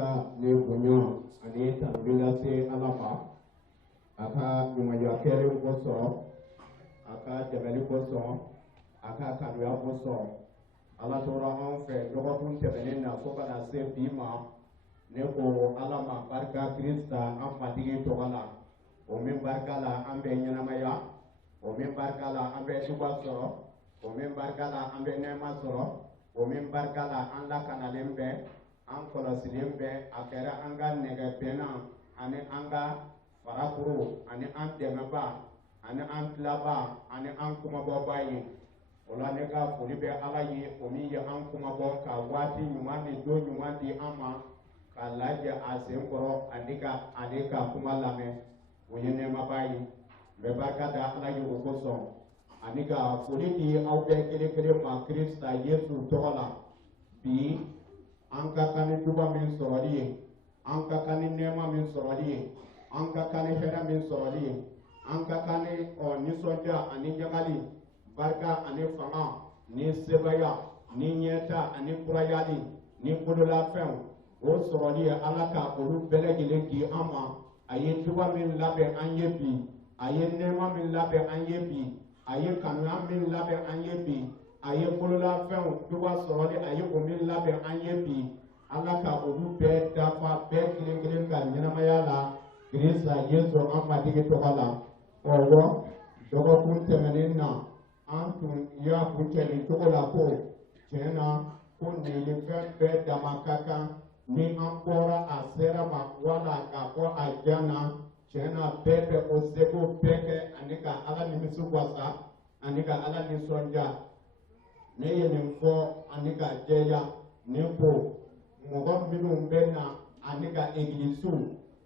barika ni bonya ani tanbila se alama aka dumaya kere ko so aka jabali ko so aka kaduya ko so ala tora an fe dogo kun tebenen na ko kana se bima ne ko alama barika krista an fatigi to wala o min barika la an be nyanamaya o min barika la an be suba so o min barika la an be nema so o min barika la an la kanalen be an kɔlɔsilen bɛ a kɛra an ka nɛgɛ bɛnna ani an ka farakuru ani an dɛmɛba ani an tilaba ani an kumabɔba ye o la ne ka foli bɛ ala ye o min ye an kumabɔ ka waati ɲuman ni don ɲuman di an ma ka lajɛ a sen kɔrɔ ani ka ale ka kuma lamɛn o ye nɛɛmaba ye n bɛ barika da ala ye o kosɔn ani ka foli di aw bɛɛ kelen kelen ma kirista yesu tɔgɔ la bi an ka kan ni juba min sɔrɔli ye an ka kan ni nɛɛma min sɔrɔli ye an ka kan ni hɛrɛ min sɔrɔli ye an ka kan ni nisɔndiya ani ɲagali barika ani fanga ni sebaya ni ɲɛta ani kurayali ni bololafɛnw o sɔrɔli ye ala ka olu bɛɛ lajɛlen di an ma a ye juba min labɛn an ye bi a ye nɛɛma min labɛn an ye bi a ye kanuya min labɛn an ye bi a ye bololafɛnw juba sɔrɔli a ye o min labɛn an ye bi ala ka olu bɛɛ dafa bɛɛ kelen kelen ka ɲɛnamaya la kirisa yesu an matigi tɔgɔ la ɔwɔ dɔgɔkun tɛmɛnen na an tun y'a kuncɛ nin cogo la ko tiɲɛ na ko nin fɛn bɛɛ dama ka kan ni an bɔra a sera ma wala ka bɔ a jan na tiɲɛ na bɛɛ bɛ o seko bɛɛ kɛ ani ka ala nimisi wasa ani ka ala nisɔndiya ne ye nin fɔ ani ka jɛya ne ko mɔgɔ minnu bɛ na ani ka egilisiw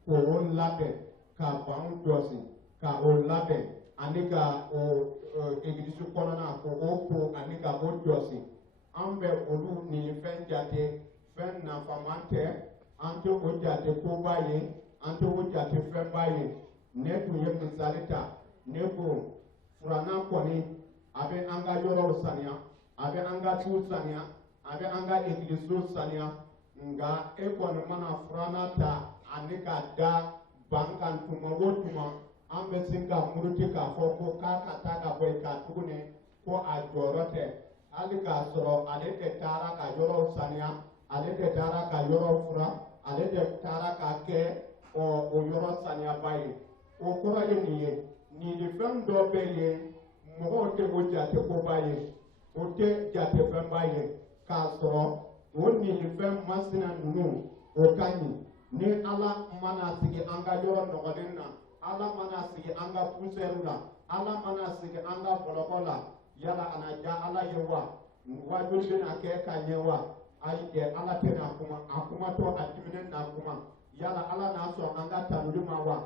k'o labɛn ka ban jɔsi ka o labɛn ani ka o egilisi kɔnɔna k'o ko ani ka o jɔsi an bɛ olu nin fɛn jate fɛn nafaman tɛ an tɛ o jate koba ye an tɛ o jate fɛnba ye ne tun ye misali ta ne ko furanna kɔni a bɛ an ka yɔrɔw saniya a bɛ an ka ciw saniya a bɛ an ka egilisow saniya nka e kɔni mana furanna ta ani ka da ban kan tuma o tuma an bɛ se ka muruti k'a fɔ ko k'a ka taa ka bɔ yen ka tuguni ko a jɔyɔrɔ tɛ hali k'a sɔrɔ ale de taara ka yɔrɔw saniya ale de taara ka yɔrɔ fura ale de taara ka kɛ o yɔrɔ saniyaba ye o kɔrɔ ye nin ye nin fɛn dɔ bɛ yen mɔgɔw tɛ o jate koba ye o tɛ jate fɛnba ye k'a sɔrɔ o nin fɛn masina ninnu o ka ɲi ni ala mana sigi an ka yɔrɔ nɔgɔlen na ala mana sigi an ka pusɛriw la ala mana sigi an ka bɔlɔkɔ la yala a na ja ala ye wa wajulu bɛna kɛ ka ɲɛ wa ayi dɛ ala tɛ na kuma a kumatɔ a diminen na kuma yala ala n'a sɔn an ka tanuli ma wa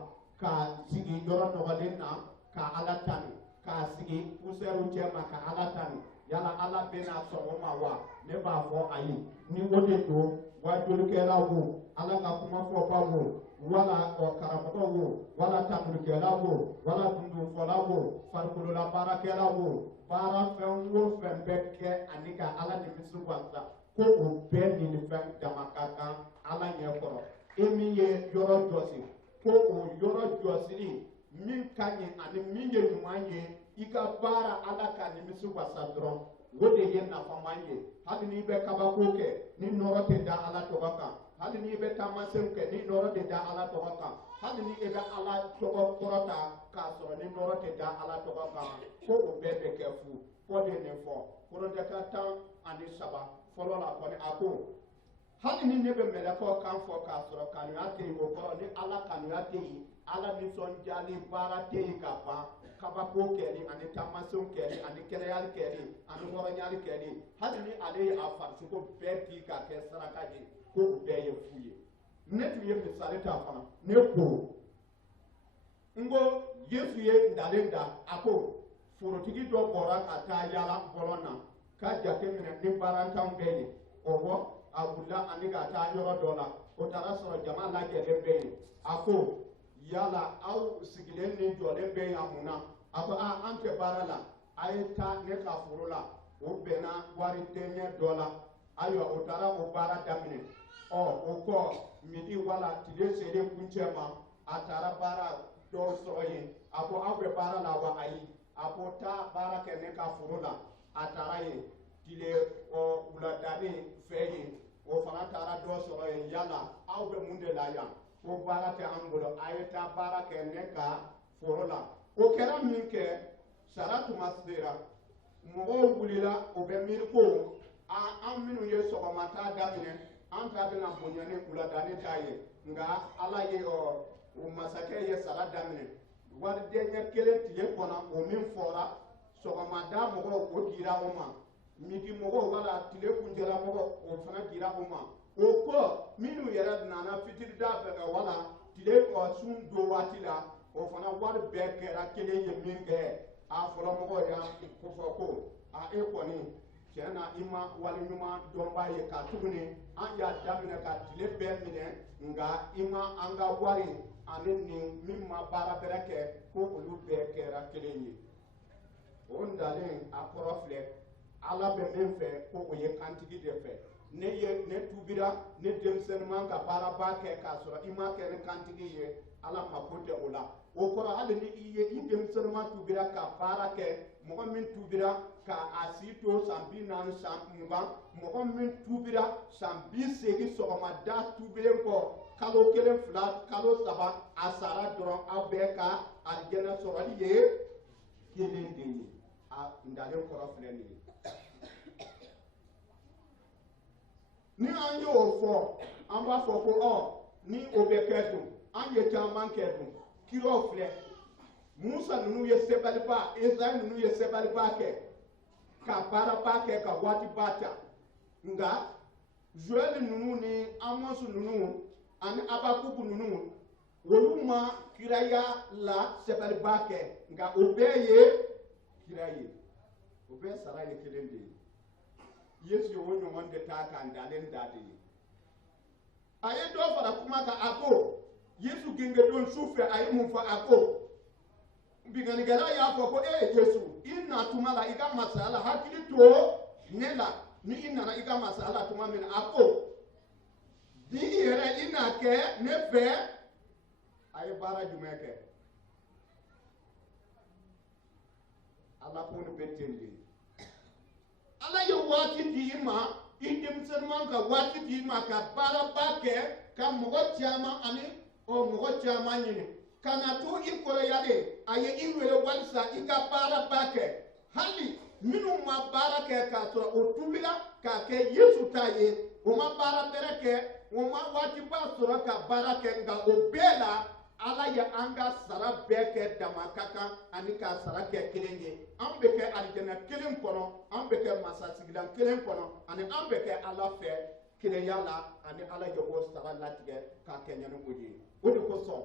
ka sigi yɔrɔ nɔgɔlen na ka ala tanu ka sigi pusɛriw cɛ ma ka ala tanu yala ala bɛna sɔn o ma wa ne b'a fɔ ayi ni o de don wajulikɛla wo ala ka kuma fɔba wo wala karamɔgɔ wo wala tanulikɛla wo wala dundunfɔla wo farikolola baarakɛla wo baara fɛn o fɛn bɛ kɛ ani ka ala nimisi wasa ko o bɛɛ nin fɛn dama ka kan ala ɲɛ kɔrɔ e min ye yɔrɔ jɔsi ko o yɔrɔ jɔsili min ka ɲi ani min ye ɲuman ye i ka baara ala ka nimisi wasa dɔrɔn o de ye nafaman ye hali n'i bɛ kabako kɛ ni nɔrɔ tɛ da ala tɔgɔ kan hali n'i bɛ taamasenw kɛ ni nɔrɔ tɛ da ala tɔgɔ kan hali ni e bɛ ala tɔgɔ kɔrɔta k'a sɔrɔ ni nɔrɔ tɛ da ala tɔgɔ kan ko o bɛɛ bɛ kɛ fu fɔ de nin fɔ Korinthiyaka 10:3 fɔlɔ la kɔni a ko hali ni ne bɛ mɛlɛkɛw kan fɔ k'a sɔrɔ kanuya tɛ yen o kɔrɔ ni ala kanuya tɛ yen ala nisɔndiyali baara tɛ yen ka ban kabako kɛli ani taamasenw kɛli ani kɛnɛyali kɛli ani hɔrɔnyali kɛli hali ni ale ye a farisogo bɛɛ di ka kɛ saraka ye ko o bɛɛ ye fu ye ne tun ye misali ta fana ne ko n ko yesu ye ndalen da a ko forotigi dɔ bɔra ka taa yala bɔlɔn na ka jateminɛ ni baarantanw bɛ yen ɔwɔ a wulila ani ka taa yɔrɔ dɔ la o taara sɔrɔ jama lajɛlen bɛ yen a ko yala aw sigilen ni jɔlen bɛ yan mun na a ko an tɛ baara la a ye taa ne ka foro la o bɛnna wari denkɛ dɔ la ayiwa o taara o baara daminɛ o kɔ midi wala tile selen kuncɛ ma a taara baara dɔw sɔrɔ yen a ko aw bɛ baara la wa ayi a ko taa baara kɛ ne ka foro la a taara yen tile wuladanin fɛ yen o fana taara dɔ sɔrɔ yen yala aw bɛ mun de la yan ko baara tɛ an bolo a ye taa baara kɛ ne ka foro la o kɛra min kɛ sara tuma sera mɔgɔw wulila o bɛ miiri ko an minnu ye sɔgɔmata daminɛ an ta bɛna bonya ni wuladanin ta ye nka ala ye o masakɛ ye sara daminɛ wariden ɲɛ kelen tile kɔnɔ o min fɔra sɔgɔmada mɔgɔw o dira o ma midi mɔgɔw wala tile kuncɛla mɔgɔ o fana dira o ma o kɔ minnu yɛrɛ nana fitirida fɛ ka wala tile sun don waati la o fana wari bɛɛ kɛra kelen ye min kɛ a fɔlɔ mɔgɔw y'a fɔ ko e kɔni tiɲɛ na i ma wali ɲuman dɔnbaa ye ka tuguni an y'a daminɛ ka tile bɛɛ minɛ nka i ma an ka wari ani nin min ma baara bɛrɛ kɛ ko olu bɛɛ kɛra kelen ye o ntalen a kɔrɔ filɛ ala bɛ min fɛ ko o ye kantigi de fɛ ne tubira ne denmisɛnnin man ka baaraba kɛ k'a sɔrɔ i ma kɛ ni kantigi ye ala mako tɛ o la o kɔrɔ hali ni i denmisɛnnin ma tubira ka baara kɛ mɔgɔ min tubira ka a si to san 40 san 20 mɔgɔ min tubira san 80 sɔgɔmada tubilen kɔ kalo 1 2 kalo 3 a sara dɔrɔn aw bɛɛ ka alijɛnɛ sɔrɔli ye kelen de ye a ntalen kɔrɔ filɛ nin ye ni an y'o fɔ an b'a fɔ ko ni o bɛ kɛ dun an ye caman kɛ dun kiraw filɛ musa ninnu ye sɛbɛnniba ezayi ninnu ye sɛbɛnniba kɛ ka baaraba kɛ ka waatiba ta nka joɛli ninnu ni amosi ninnu ani abakuku ninnu olu ma kiraya la sɛbɛnniba kɛ nka o bɛɛ ye kira ye o bɛɛ sara ye kelen de ye yesu ye o ɲɔgɔn de ta k'a dalen da de ye a ye dɔ fara kuma kan a ko yesu gengedon su fɛ a ye mun fɔ a ko bingannikɛla y'a fɔ ko yesu i na tuma la i ka masaya la hakili to ne la ni i nana i ka masaya la tuma min na a ko bi i yɛrɛ i n'a kɛ ne fɛ a ye baara jumɛn kɛ ala ko ne bɛ ten de ala ye waati di i ma i denmisɛnnin man ka waati di i ma ka baaraba kɛ ka mɔgɔ caman ani mɔgɔ caman ɲini ka na to i kɔrɔyalen a ye i wele walisa i ka baaraba kɛ hali minnu ma baara kɛ k'a sɔrɔ o tubila k'a kɛ yesu ta ye o ma baara bɛrɛ kɛ o ma waatiba sɔrɔ ka baara kɛ nka o bɛɛ la ala ye an ka sara bɛɛ kɛ dama ka kan ani ka sara kɛ kelen ye an bɛ kɛ alijɛnɛ kelen kɔnɔ an bɛ kɛ masasigilan kelen kɔnɔ ani an bɛ kɛ ala fɛ kelenya la ani ala ye o sara latigɛ k'a kɛ ɲɛnɛ o ye o de kosɔn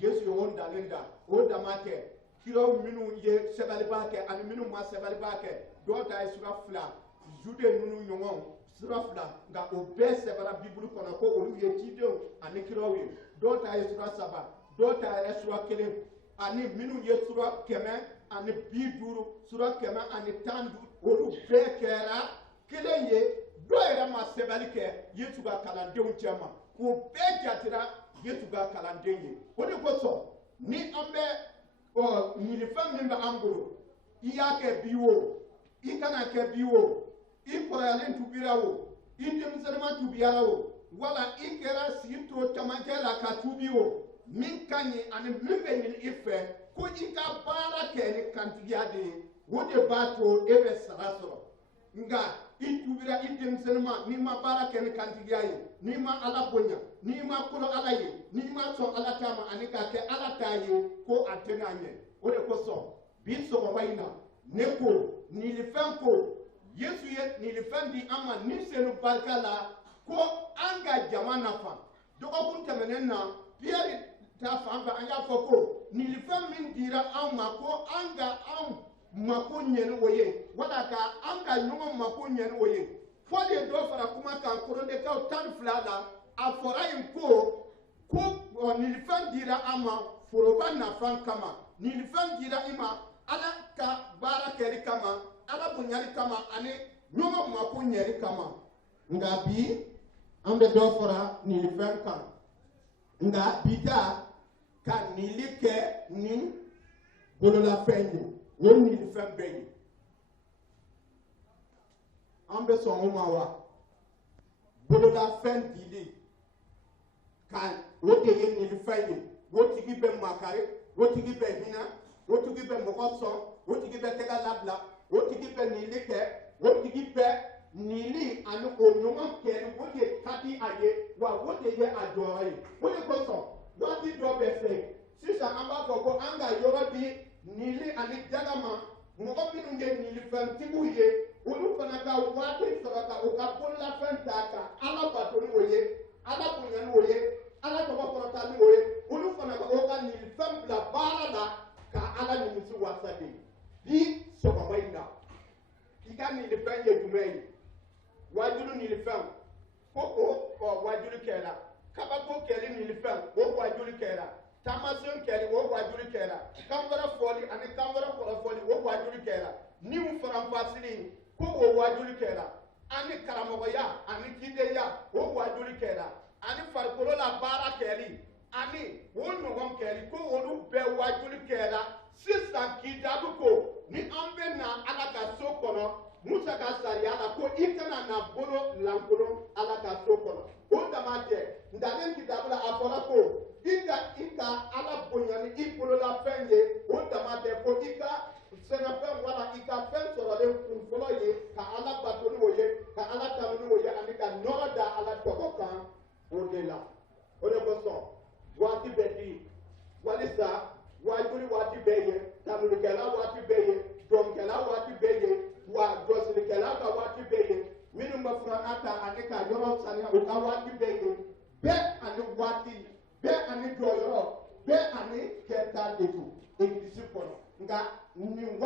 yesu ye o dalen da o dama kɛ kiraw minnu ye sɛbɛnniba kɛ ani minnu ma sɛbɛnniba kɛ dɔw ta ye sura 2 jude ninnu ɲɔgɔn sura 2 nka o bɛɛ sɛbɛnna bibulu kɔnɔ ko olu ye cidenw ani kiraw ye dɔw ta ye sura 3 dɔw ta yɛrɛ sura 1 ani minnu ye sura 100 ani 50 sura 100 ani 10 olu bɛɛ kɛra kelen ye dɔw yɛrɛ ma sɛbɛnni kɛ yesu ka kalandenw cɛ ma o bɛɛ jatira yesu ka kalanden ye o de kosɔn ni an bɛ ɲinifɛn min bɛ an bolo i y'a kɛ bi o i kana kɛ bi o i kɔrɔyalen tubira o i denmisɛnninma tubiyara o wala i kɛra sigi to camancɛ la ka tubi o min ka ɲi ani min bɛ ɲini i fɛ ko i ka baara kɛ ni kantigiya de ye o de b'a to e bɛ sara sɔrɔ nka i tubira i denmisɛnninma n'i ma baara kɛ ni kantigiya ye n'i ma ala bonya n'i ma kolo ala ye n'i ma sɔn ala ta ma ani k'a kɛ ala ta ye ko a tɛna ɲɛ o de kosɔn bi sɔgɔma in na ne ko nilifɛn ko yesu ye nilifɛn di an ma ni senu barika la ko an ka jama nafa dɔgɔkun tɛmɛnen na piyɛri ta fan fɛ an y'a fɔ ko nilifɛn min dira an ma ko an ka an mako ɲɛni o ye wala ka an ka ɲɔgɔn mako ɲɛni o ye fɔ de ye dɔ fara kuma kan koronikaw 12 la a fɔra yen ko nilifɛn dira an ma foroba nafan kama nilifɛn dira i ma ala ka baara kɛli kama ala bonyali kama ani ɲɔgɔn mako ɲɛli kama nka bi an bɛ dɔ fara nilifɛn kan nka bi ta ka nili kɛ ni bololafɛn ye o nilifɛn bɛɛ ye an bɛ sɔn o ma wa bololafɛn dili ka o de ye nilifɛn ye o tigi bɛ makari o tigi bɛ hinɛ o tigi bɛ mɔgɔ sɔn o tigi bɛ tɛgɛ labila o tigi bɛ nili kɛ o tigi bɛ nili ani o ɲɔgɔn kɛli o de ka di a ye wa o de ye a jɔyɔrɔ ye o de kosɔn waati dɔ bɛ fɛ sisan an b'a fɔ ko an ka yɔrɔ di nili ani jaga ma mɔgɔ minnu ye nilifɛntigiw ye olu fana ka waati sɔrɔ ka u ka bololafɛn ta ka ala bato ni o ye ala bonya ni o ye ala tɔgɔ kɔrɔta ni o ye olu fana ka o ka nilifɛn bila baara la ka ala nimisi wasa de bi sɔgɔma in na i ka nilifɛn ye jumɛn ye wajulu nilifɛn ko o wajulu kɛra kabako kɛli nilifɛn o wajulu kɛra taamasen kɛli o wajulu kɛra kan wɛrɛ fɔli ani kan wɛrɛ kɔrɔfɔli o wajulu kɛra niw faranfasili ko o wajulu kɛra ani karamɔgɔya ani kideya o wajulu kɛra ani farikolo la baara kɛli ani o ɲɔgɔn kɛli ko olu bɛɛ wajulu kɛra sisan k'i jaabi ko ni an bɛ na ala ka so kɔnɔ musa ka sariya la ko i kana na bolo lankolon ala ka so kɔnɔ o dama tɛ ntalen kitabu la a fɔra ko i ka ala bonya ni i bololafɛn ye o dama tɛ ko i ka sɛnɛfɛn wala i ka fɛn sɔrɔlen kun fɔlɔ ye ka ala bato ni o ye ka ala tanu ni o ye ani ka nɔrɔ da ala tɔgɔ kan o de la o de kosɔn waati bɛ di walisa wajuli waati bɛɛ ye tanulikɛla waati bɛɛ ye dɔnkɛla waati bɛɛ ye wa jɔsilikɛla ka waati bɛɛ ye minnu bɛ furanna ta ani ka yɔrɔ saniya o ka waati bɛɛ ye bɛɛ ani waati bɛɛ ani jɔyɔrɔ bɛɛ ani kɛta de don egilisi kɔnɔ nka nin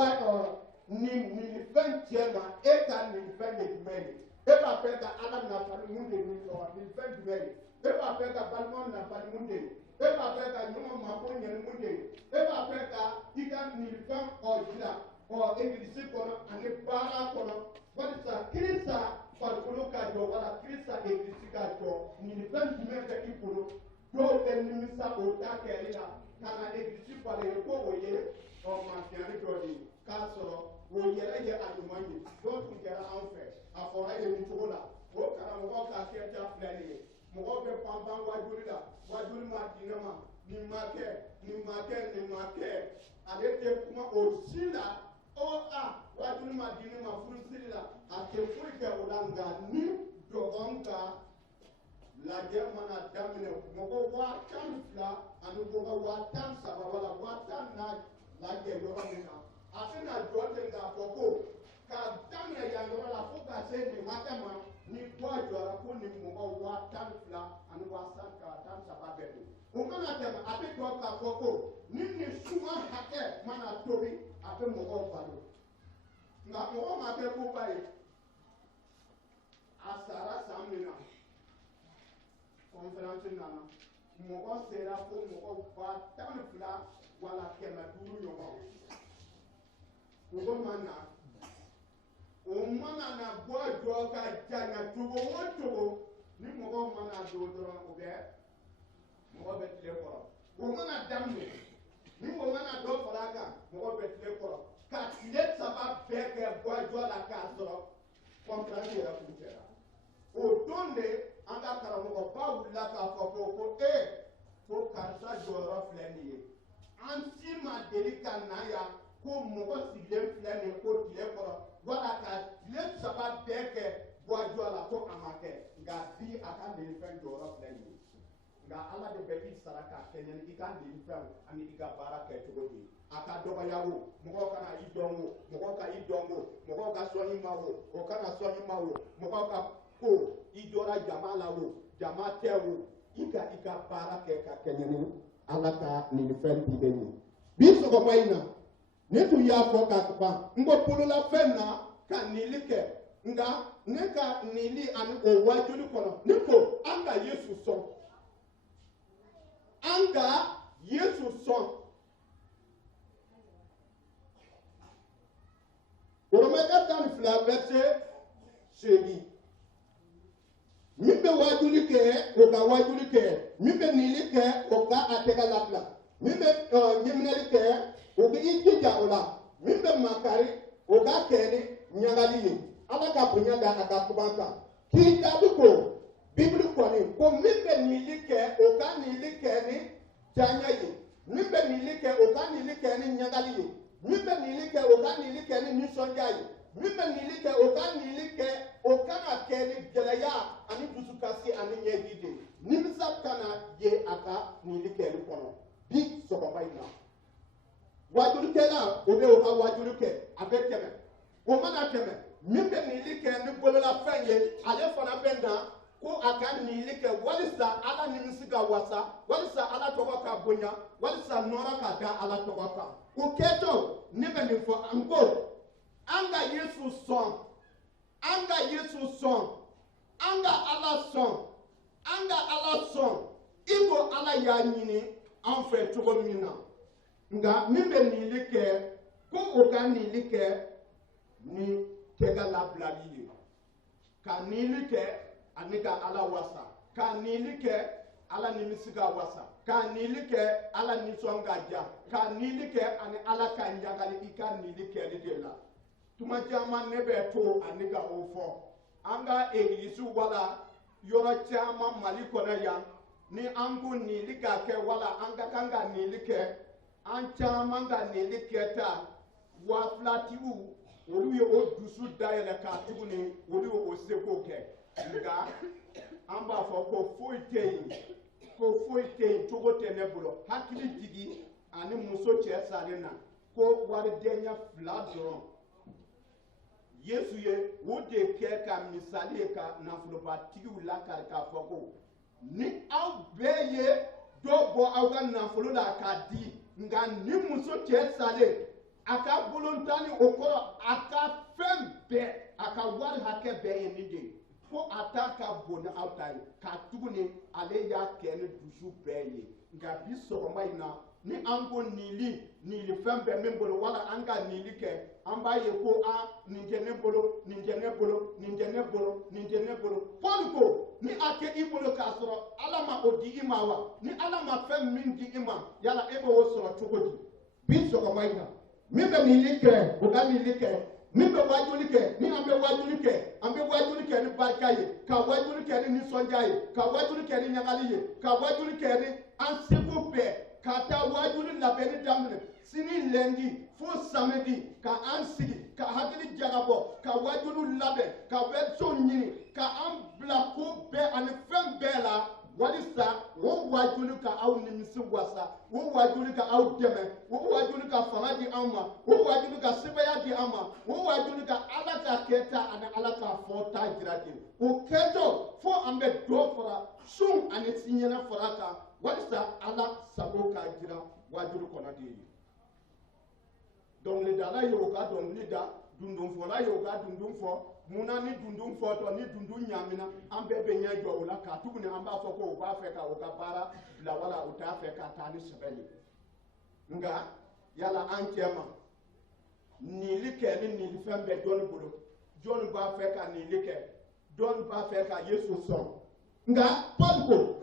fɛn cɛ ma e ka nin fɛn de jumɛn ye e b'a fɛ ka ala nafa ni mun de ye nin fɛn jumɛn ye e b'a fɛ ka balimaw nafa ni mun de ye e b'a fɛ ka ɲɔgɔn mako ɲɛ ni mun de ye e b'a fɛ ka i ka nin fɛn jira egilisi kɔnɔ ani baara kɔnɔ walisa kirisa farikolo ka jɔ wala kirisa egilisi ka jɔ nin fɛn jumɛn bɛ i bolo dɔw bɛ nimisa o ta kɛli la ka na egilisi falen ye ko o ye masiyani dɔ de ye k'a sɔrɔ o yɛrɛ ye a ɲuman ye dɔw tun kɛra anw fɛ a fɔra ye nin cogo la o karamɔgɔ ka kɛta filɛ nin ye mɔgɔw bɛ panpan wajuli la wajuli ma di ne ma nin ma kɛ nin ma kɛ nin ma kɛ ale tɛ kuma o si la wajuli ma di ne ma furusiri la a tɛ foyi kɛ o la nka ni dɔgɔn ka lajɛ mana daminɛ mɔgɔ 12,000 ani mɔgɔ 13,000 wala 14,000 lajɛ yɔrɔ min na a bɛna jɔ ten k'a fɔ ko k'a daminɛ yan yɔrɔ la fo ka se nin hakɛ ma ni bɔ a jɔra ko nin mɔgɔ 12,000 ani 13,000 bɛɛ don o mana tɛmɛ a bɛ jɔ k'a fɔ ko ni nin suma hakɛ mana tobi a bɛ mɔgɔw balo nka mɔgɔ ma kɛ koba ye a sara san min na conférence nana mɔgɔ sera ko mɔgɔ 12,000 wala 500 ɲɔgɔn o mana na bɔ jɔ ka janya cogo o cogo ni mɔgɔ mana don dɔrɔn mɔgɔ bɛ tile kɔrɔ o mana daminɛ ni o mana dɔ fara a kan mɔgɔ bɛ tile kɔrɔ ka tile 3 bɛɛ kɛ bɔ jɔ la k'a sɔrɔ conférence yɛrɛ kun kɛra o don de an ka karamɔgɔba wulila k'a fɔ ko ko karisa jɔyɔrɔ filɛ nin ye an si ma deli ka na yan ko mɔgɔ sigilen filɛ nin ye ko tile kɔrɔ wala ka tile 3 bɛɛ kɛ buwajɔ la ko a ma kɛ nka bi a ka nin fɛn jɔyɔrɔ filɛ nin ye nka ala de bɛ i sara k'a kɛɲɛ ni i ka nin fɛn ani i ka baara kɛ cogo di a ka dɔgɔya o mɔgɔw kana i dɔn o mɔgɔw ka i dɔn o mɔgɔw ka sɔn i ma o kana sɔn i ma o mɔgɔw ka ko i jɔra jama la o jama tɛ o i ka baara kɛ ka kɛɲɛ ni ala ka nin fɛn di bɛ ɲɛ bi sɔgɔma in na ne tun y'a fɔ ka ban n ko bololafɛn na ka nili kɛ nka ne ka nili ani o wajuli kɔnɔ ne ko an ka yesu sɔn an ka yesu sɔn Romains 12 verset 8 min bɛ waajuli kɛ o ka waajuli kɛ min bɛ nili kɛ o ka a tɛgɛ labila min bɛ ɲɛminɛli kɛ o bɛ i jija o la min bɛ makari o ka kɛ ni ɲagali ye ala ka bonya da a ka kuma kan k'i jaabi ko bibili kɔni ko min bɛ nili kɛ o ka nili kɛ ni diyaɲɛ ye min bɛ nili kɛ o ka nili kɛ ni ɲagali ye min bɛ nili kɛ o ka nili kɛ ni nisɔndiya ye min bɛ nili kɛ o ka nili kɛ o kan ka kɛ ni gɛlɛya ani dusukasi ani ɲɛji de nimisa kana ye a ka nili kɛli kɔnɔ bi sɔgɔma in na waajulikɛla o bɛ o ka waajuli kɛ a bɛ tɛmɛ o mana tɛmɛ min bɛ nili kɛ ni bololafɛn ye ale fana bɛ na ko a ka nili kɛ walisa ala nimisi ka wasa walisa ala tɔgɔ ka bonya walisa nɔrɔ ka da ala tɔgɔ kan o kɛtɔ ne bɛ nin fɔ an ko an ka yesu sɔn an ka yesu sɔn an ka ala sɔn an ka ala sɔn i ko ala y'a ɲini an fɛ cogo min na nka min bɛ nili kɛ ko o ka nili kɛ ni tɛgɛ labilali ye ka nili kɛ ani ka ala wasa ka nili kɛ ala nimisi ka wasa ka nili kɛ ala nisɔn ka ja ka nili kɛ ani ala ka ɲagali i ka nili kɛli de la tuma caman ne bɛ to ani ka o fɔ an ka egilisiw wala yɔrɔ caman mali kɔnɔ yan ni an ko nili ka kɛ wala an ka kan ka nili kɛ an caman ka nili kɛ ta wafilatigiw olu ye o dusu dayɛlɛ k'a tuguni olu ye o seko kɛ nka an b'a fɔ ko foyi tɛ yen ko foyi tɛ yen cogo tɛ ne bolo hakili jigi ani muso cɛ salen na ko waridenya 2 dɔrɔn yesu ye o de kɛ ka misali ye ka nafolobatigiw lakari k'a fɔ ko ni aw bɛɛ ye dɔ bɔ aw ka nafolo la k'a di nka ni muso cɛ salen a ka bolontanni o kɔrɔ a ka fɛn bɛɛ a ka wari hakɛ bɛɛ ye nin de ye ko a ta ka bon ni aw ta ye ka tuguni ale y'a kɛ ni dusu bɛɛ ye nka bi sɔgɔma in na ni an ko nili fɛn bɛɛ min bolo wala an ka nili kɛ an b'a ye ko nin tɛ ne bolo nin tɛ ne bolo nin tɛ ne bolo nin tɛ ne bolo Paul ko ni a kɛ i bolo k'a sɔrɔ ala ma o di i ma wa ni ala ma fɛn min di i ma yala e b'o sɔrɔ cogo di bi sɔgɔma in na min bɛ nili kɛ o ka nili kɛ min bɛ waajuli kɛ ni an bɛ waajuli kɛ ni barika ye ka waajuli kɛ ni nisɔndiya ye ka waajuli kɛ ni ɲagali ye ka waajuli kɛ ni an seko bɛɛ ka taa waajuli labɛnni daminɛ sini lɛndi fo samedi ka an sigi ka hakili jagabɔ ka waajuli labɛn ka wɛrɛsow ɲini ka an bila ko bɛɛ ani fɛn bɛɛ la walisa o waajuli ka aw nimisi wasa o waajuli ka aw dɛmɛ o waajuli ka fanga di an ma o waajuli ka sɛbɛya di an ma o waajuli ka ala ka kɛta ani ala ka fɔta jira de o kɛtɔ fo an bɛ dɔ fara sun ani siɲɛnɛ fara kan walisa ala sago ka jira waajuli kɔnɔ de ye dɔnkilidala ye o ka dɔnkili da dundunfɔla ye o ka dundun fɔ munna ni dundun fɔtɔ ni dundun ɲamina an bɛɛ bɛ ɲɛ jɔ o la k'a tuguni an b'a fɔ ko u b'a fɛ ka o ka baara bila wala u t'a fɛ ka taa ni sɛbɛn ye nka yala an cɛ ma nili kɛ ni nili fɛn bɛɛ jɔnni bolo jɔnni b'a fɛ ka nili kɛ jɔnni b'a fɛ ka yesu sɔn nka Paul ko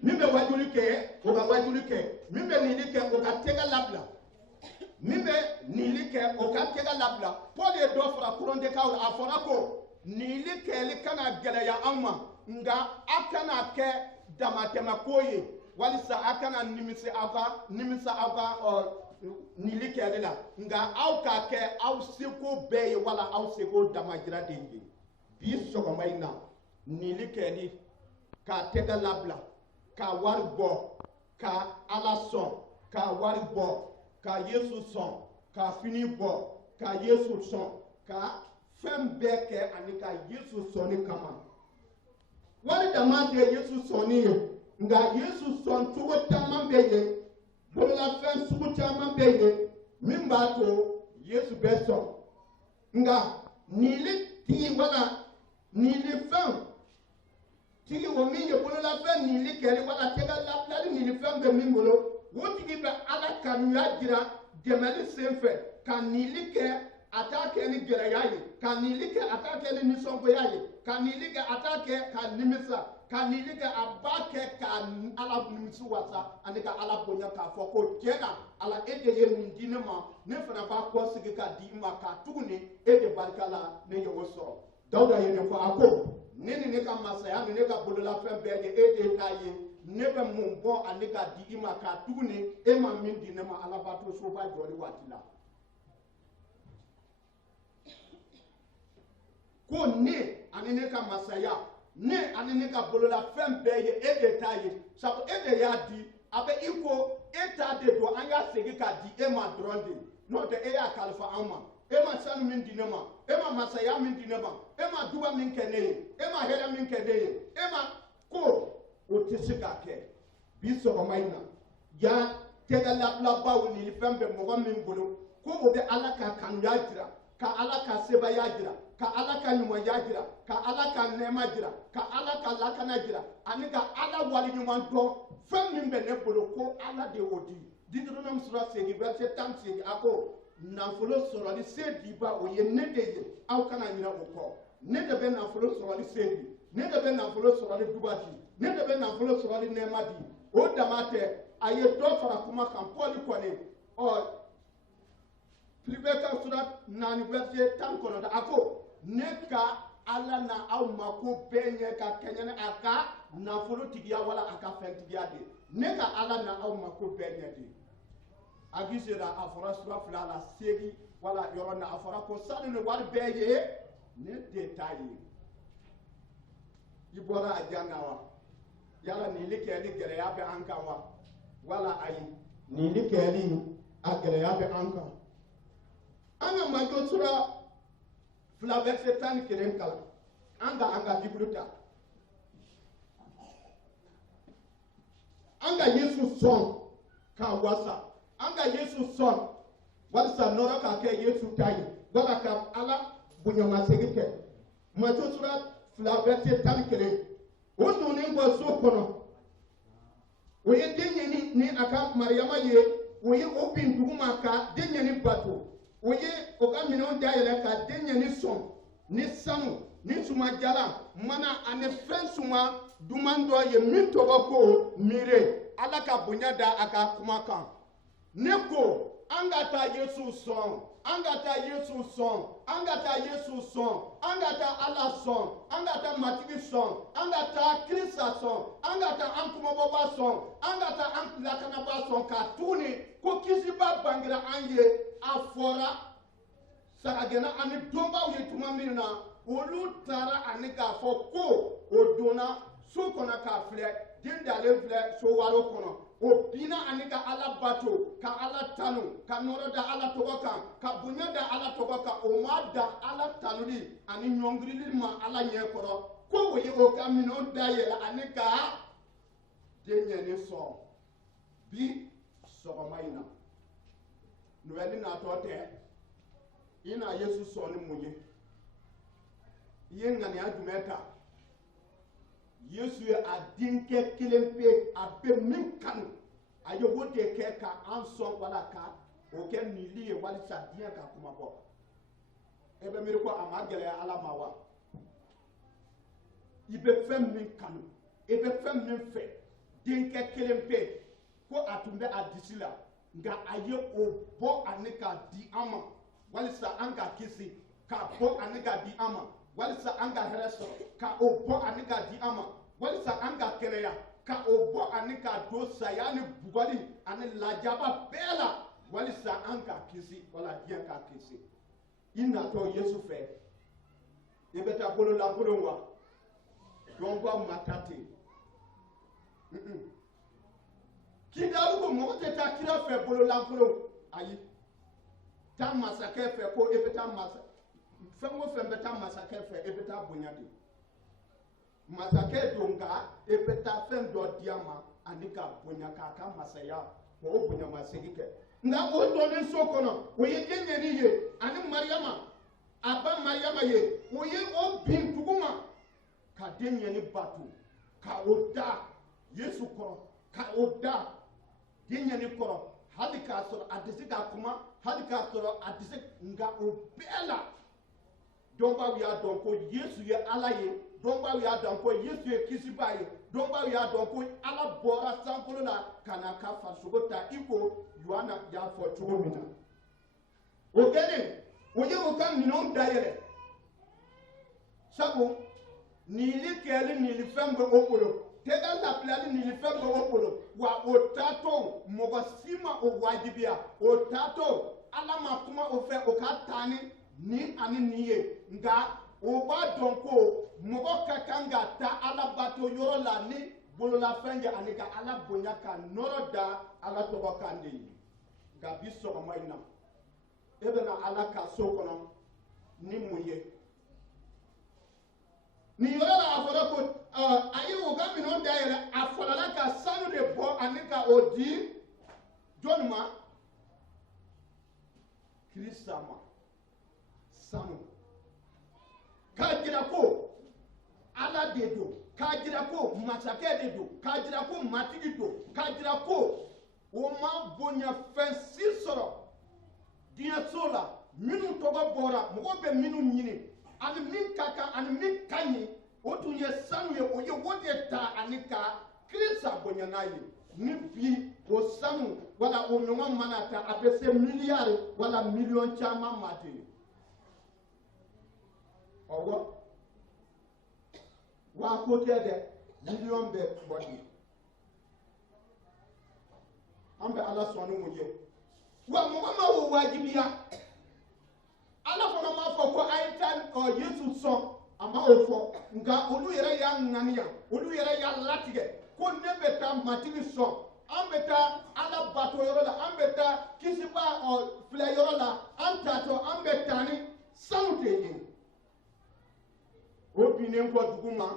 min bɛ waajuli kɛ o ka waajuli kɛ min bɛ nili kɛ o ka tɛgɛ labila min bɛ nili kɛ o ka tɛgɛ labila Paul ye dɔ fara Korintikaw la a fɔra ko nili kɛli kana gɛlɛya an ma nka a kana kɛ damatɛmɛko ye walisa a kana nimisa aw ka nili kɛli la nka aw k'a kɛ aw seko bɛɛ ye wala aw seko damajira de ye bi sɔgɔma in na nili kɛli k'a tɛgɛ labila ka wari bɔ ka ala sɔn ka wari bɔ ka yesu sɔn ka fini bɔ ka yesu sɔn ka fɛn bɛɛ kɛ ani ka yesu sɔnni kama wari dama tɛ yesu sɔnni ye nka yesu sɔn cogo caman bɛ yen bololafɛn sugu caman bɛ yen min b'a to yesu bɛ sɔn nka nili tigi wala nili fɛn tigi o min ye bololafɛn nili kɛli wala tɛgɛ labilali nili fɛn bɛ min bolo o tigi bɛ ala kanuya jira dɛmɛli sen fɛ ka nili kɛ atake ni gɛlɛya ye ka nili kɛ atake ni nisɔngoya ye ka nili kɛ atake ka nimisa ka nili kɛ a b'a kɛ ka ala nimisi wasa ani ka ala bonya k'a fɔ ko tiɲɛ na ala e de ye nin di ne ma ne fana b'a kɔ sigi ka di ma ka tuguni e de barika la ne ye o sɔrɔ dawuda ye nin fɔ a ko ne ni ne ka masaya ni ne ka bololafɛn bɛɛ ye e de ta ye ne bɛ mun bɔ ani ka di i ma ka tuguni e ma min di ne ma ala b'a to soba jɔli waati la ko ne ani ne ka masaya ne ani ne ka bololafɛn bɛɛ ye e de ta ye sabu e de y'a di a bɛ i ko e ta de don an y'a segin k'a di e ma dɔrɔn de n'o tɛ e y'a kalifa an ma e ma sanu min di ne ma e ma masaya min di ne ma e ma duba min kɛ ne ye e ma hɛrɛ min kɛ ne ye e ma ko o tɛ se k'a kɛ bi sɔgɔma in na ya tɛgɛlabilabaw ni fɛn bɛ mɔgɔ min bolo ko o bɛ ala ka kanuya jira ka ala ka sebaya jira ka ala ka ɲumanya jira ka ala ka nɛɛma jira ka ala ka lakana jira ani ka ala waleɲuman dɔn fɛn min bɛ ne bolo ko ala de y'o di Deutéronome sura 8 verset 18 a ko nafolo sɔrɔli se diba o ye ne de ye aw kana ɲinɛ o kɔ ne de bɛ nafolo sɔrɔli se di ne de bɛ nafolo sɔrɔli duba di ne de bɛ nafolo sɔrɔli nɛɛma di o dama tɛ a ye dɔ fara kuma kan Pɔli kɔni Filipe ka sura 4 verset 19 a ko ne ka ala na aw mako bɛɛ ɲɛ ka kɛɲɛ ni a ka nafolotigiya wala a ka fɛntigiya de ne ka ala na aw mako bɛɛ ɲɛ de a bi sera a fɔra sura 2 la 8 wala yɔrɔ na a fɔra ko sanu ni wari bɛɛ ye ne de ta ye i bɔra a jan na wa yala nili kɛli gɛlɛya bɛ an kan wa wala ayi nili kɛli a gɛlɛya bɛ an kan an ka Matthieu sura 2 verset 11 kalan an ka Bibulu ta an ka Yesu sɔn k'a wasa an ka Yesu sɔn walisa nɔrɔ ka kɛ Yesu ta ye wala ka ala bonyamasegin kɛ Matthieu sura 2 verset 11 o donnen bɔ so kɔnɔ o ye den ɲɛni ni a ka Mariyama ye o ye o bin duguma ka den ɲɛni bato o ye o ka minɛnw dayɛlɛ ka den ɲɛni sɔn ni sanu ni sumajalan mana ani fɛn suma duman dɔ ye min tɔgɔ ko mire ala ka bonya da a ka kuma kan ne ko an ka taa Yesu sɔn an ka taa Yesu sɔn an ka taa Yesu sɔn an ka taa ala sɔn an ka taa matigi sɔn an ka taa Kirisa sɔn an ka taa an kumabɔba sɔn an ka taa an lakanaba sɔn ka tuguni ko kisiba bangira an ye a fɔra sagagɛnna ani dɔnbaw ye tuma min na olu taara ani k'a fɔ ko o donna so kɔnɔ k'a filɛ den dalen filɛ so waro kɔnɔ o binna ani ka ala bato ka ala tanu ka nɔrɔ da ala tɔgɔ kan ka bonya da ala tɔgɔ kan o ma da ala tanuli ani ɲɔngirili ma ala ɲɛ kɔrɔ ko o ye o ka minɛnw dayɛlɛ ani ka den ɲɛni sɔn bi sɔgɔma in na nouvelle natɔ tɛ i na Yesu sɔn ni mun ye i ye ŋaniya jumɛn ta Yesu ye a denkɛ kelen pe a bɛ min kanu a ye o de kɛ ka an sɔn wala ka o kɛ nili ye walisa diɲɛ ka kuma bɔ e bɛ miiri ko a ma gɛlɛya ala ma wa i bɛ fɛn min kanu i bɛ fɛn min fɛ denkɛ kelen pe ko a tun bɛ a disi la nka a ye o bɔ ani k'a di an ma walisa an ka kisi k'a bɔ ani k'a di an ma walisa an ka hɛrɛ sɔrɔ ka o bɔ ani k'a di an ma walisa an ka kɛnɛya ka o bɔ ani k'a don saya ni bugɔli ani lajaba bɛɛ la walisa an ka kisi wala diɲɛ ka kisi i natɔ Yesu fɛ i bɛ taa bololankolon wa dɔnko ma ta ten kidali ko mɔgɔ tɛ taa kira fɛ bololankolon ayi taa masakɛ fɛ ko e bɛ taa masa fɛn o fɛn bɛ taa masakɛ fɛ e bɛ taa bonya de masakɛ don nka e bɛ taa fɛn dɔ di a ma ani ka bonya k'a ka masaya k'o bonyamasegin kɛ nka o donnen so kɔnɔ o ye den ɲɛni ye ani Mariyama a ba Mariyama ye o ye o bin duguma ka den ɲɛni bato ka o da Yesu kɔrɔ ka o da den ɲɛni kɔrɔ hali k'a sɔrɔ a tɛ se ka kuma hali k'a sɔrɔ a tɛ se nka o bɛɛ la dɔnbaw y'a dɔn ko Yesu ye Ala ye dɔnbaw y'a dɔn ko Yesu ye kisibaa ye dɔnbaw y'a dɔn ko Ala bɔra sankolo la ka na ka farisogo ta i ko Yohana y'a fɔ cogo min na o kɛlen o ye o ka minɛnw dayɛlɛ sabu niili kɛli niilifɛn bɛ o bolo tɛgɛ labilali niilifɛn bɛ o bolo wa o taatɔ mɔgɔ si ma o wajibiya o taatɔ Ala ma kuma o fɛ o ka taa ni ani nin ye nka o b'a dɔn ko mɔgɔ ka kan ka taa Ala bato yɔrɔ la ni bololafɛn ye ani ka Ala bonya ka nɔrɔ da Ala tɔgɔ kan de ye nka bi sɔgɔma in na e bɛna Ala ka so kɔnɔ ni mun ye nin yɔrɔ la a fɔra ko a ye o ka minɛnw dayɛlɛ a fɔlɔla ka sanu de bɔ ani ka o di jɔnni ma Kirista ma sanu k'a jira ko Ala de don k'a jira ko masakɛ de don k'a jira ko matigi don k'a jira ko o ma bonyafɛn si sɔrɔ diɲɛso la minnu tɔgɔ bɔra mɔgɔ bɛ minnu ɲini ani min ka kan ani min ka ɲi o tun ye sanu ye o ye o de ta ani ka Kirista bonya n'a ye ni bi o sanu wala o ɲɔgɔn mana ta a bɛ se miliyari wala miliyɔn caman ma ten ɔwɔ wa ko tɛ dɛ miliyɔn bɛ bɔ yen an bɛ Ala sɔn ni mun ye wa mɔgɔ ma o wajibiya Ala fana m'a fɔ ko a ye taa Yesu sɔn a ma o fɔ nka olu yɛrɛ y'a ŋaniya olu yɛrɛ y'a latigɛ ko ne bɛ taa matigi sɔn an bɛ taa Ala bato yɔrɔ la an bɛ taa kisiba filɛ yɔrɔ la an taatɔ an bɛ taa ni sanu de ye o binnen kɔ dugu ma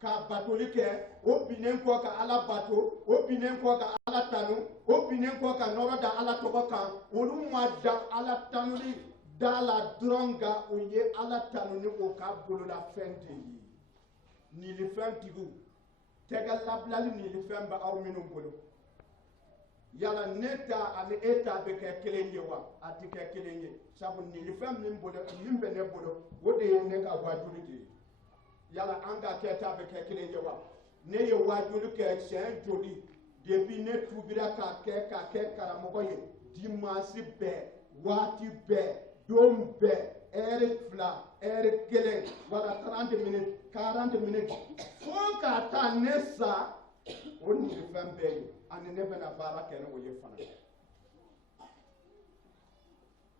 ka batoli kɛ o binnen kɔ ka Ala bato o binnen kɔ ka Ala tanu o binnen kɔ ka nɔrɔ da Ala tɔgɔ kan olu ma da Ala tanuli da la dɔrɔn nka o ye Ala tanu ni o ka bololafɛn de ye niilifɛntigiw tɛgɛ labilali niilifɛn bɛ aw minnu bolo yala ne ta ani e ta bɛ kɛ kelen ye wa a tɛ kɛ kelen ye sabu niilifɛn min bɛ ne bolo o de ye ne ka wajuli de ye yala an ka kɛ ta bɛ kɛ kelen ye wa ne ye wajuli kɛ siɲɛ joli depuis ne tubira k'a kɛ karamɔgɔ ye dimanche bɛɛ waati bɛɛ don bɛɛ heure fila heure kelen wala 30 minutes 40 minutes fo ka taa ne sa o niilifɛn bɛɛ ye ani ne bɛna baara kɛ ni o ye fana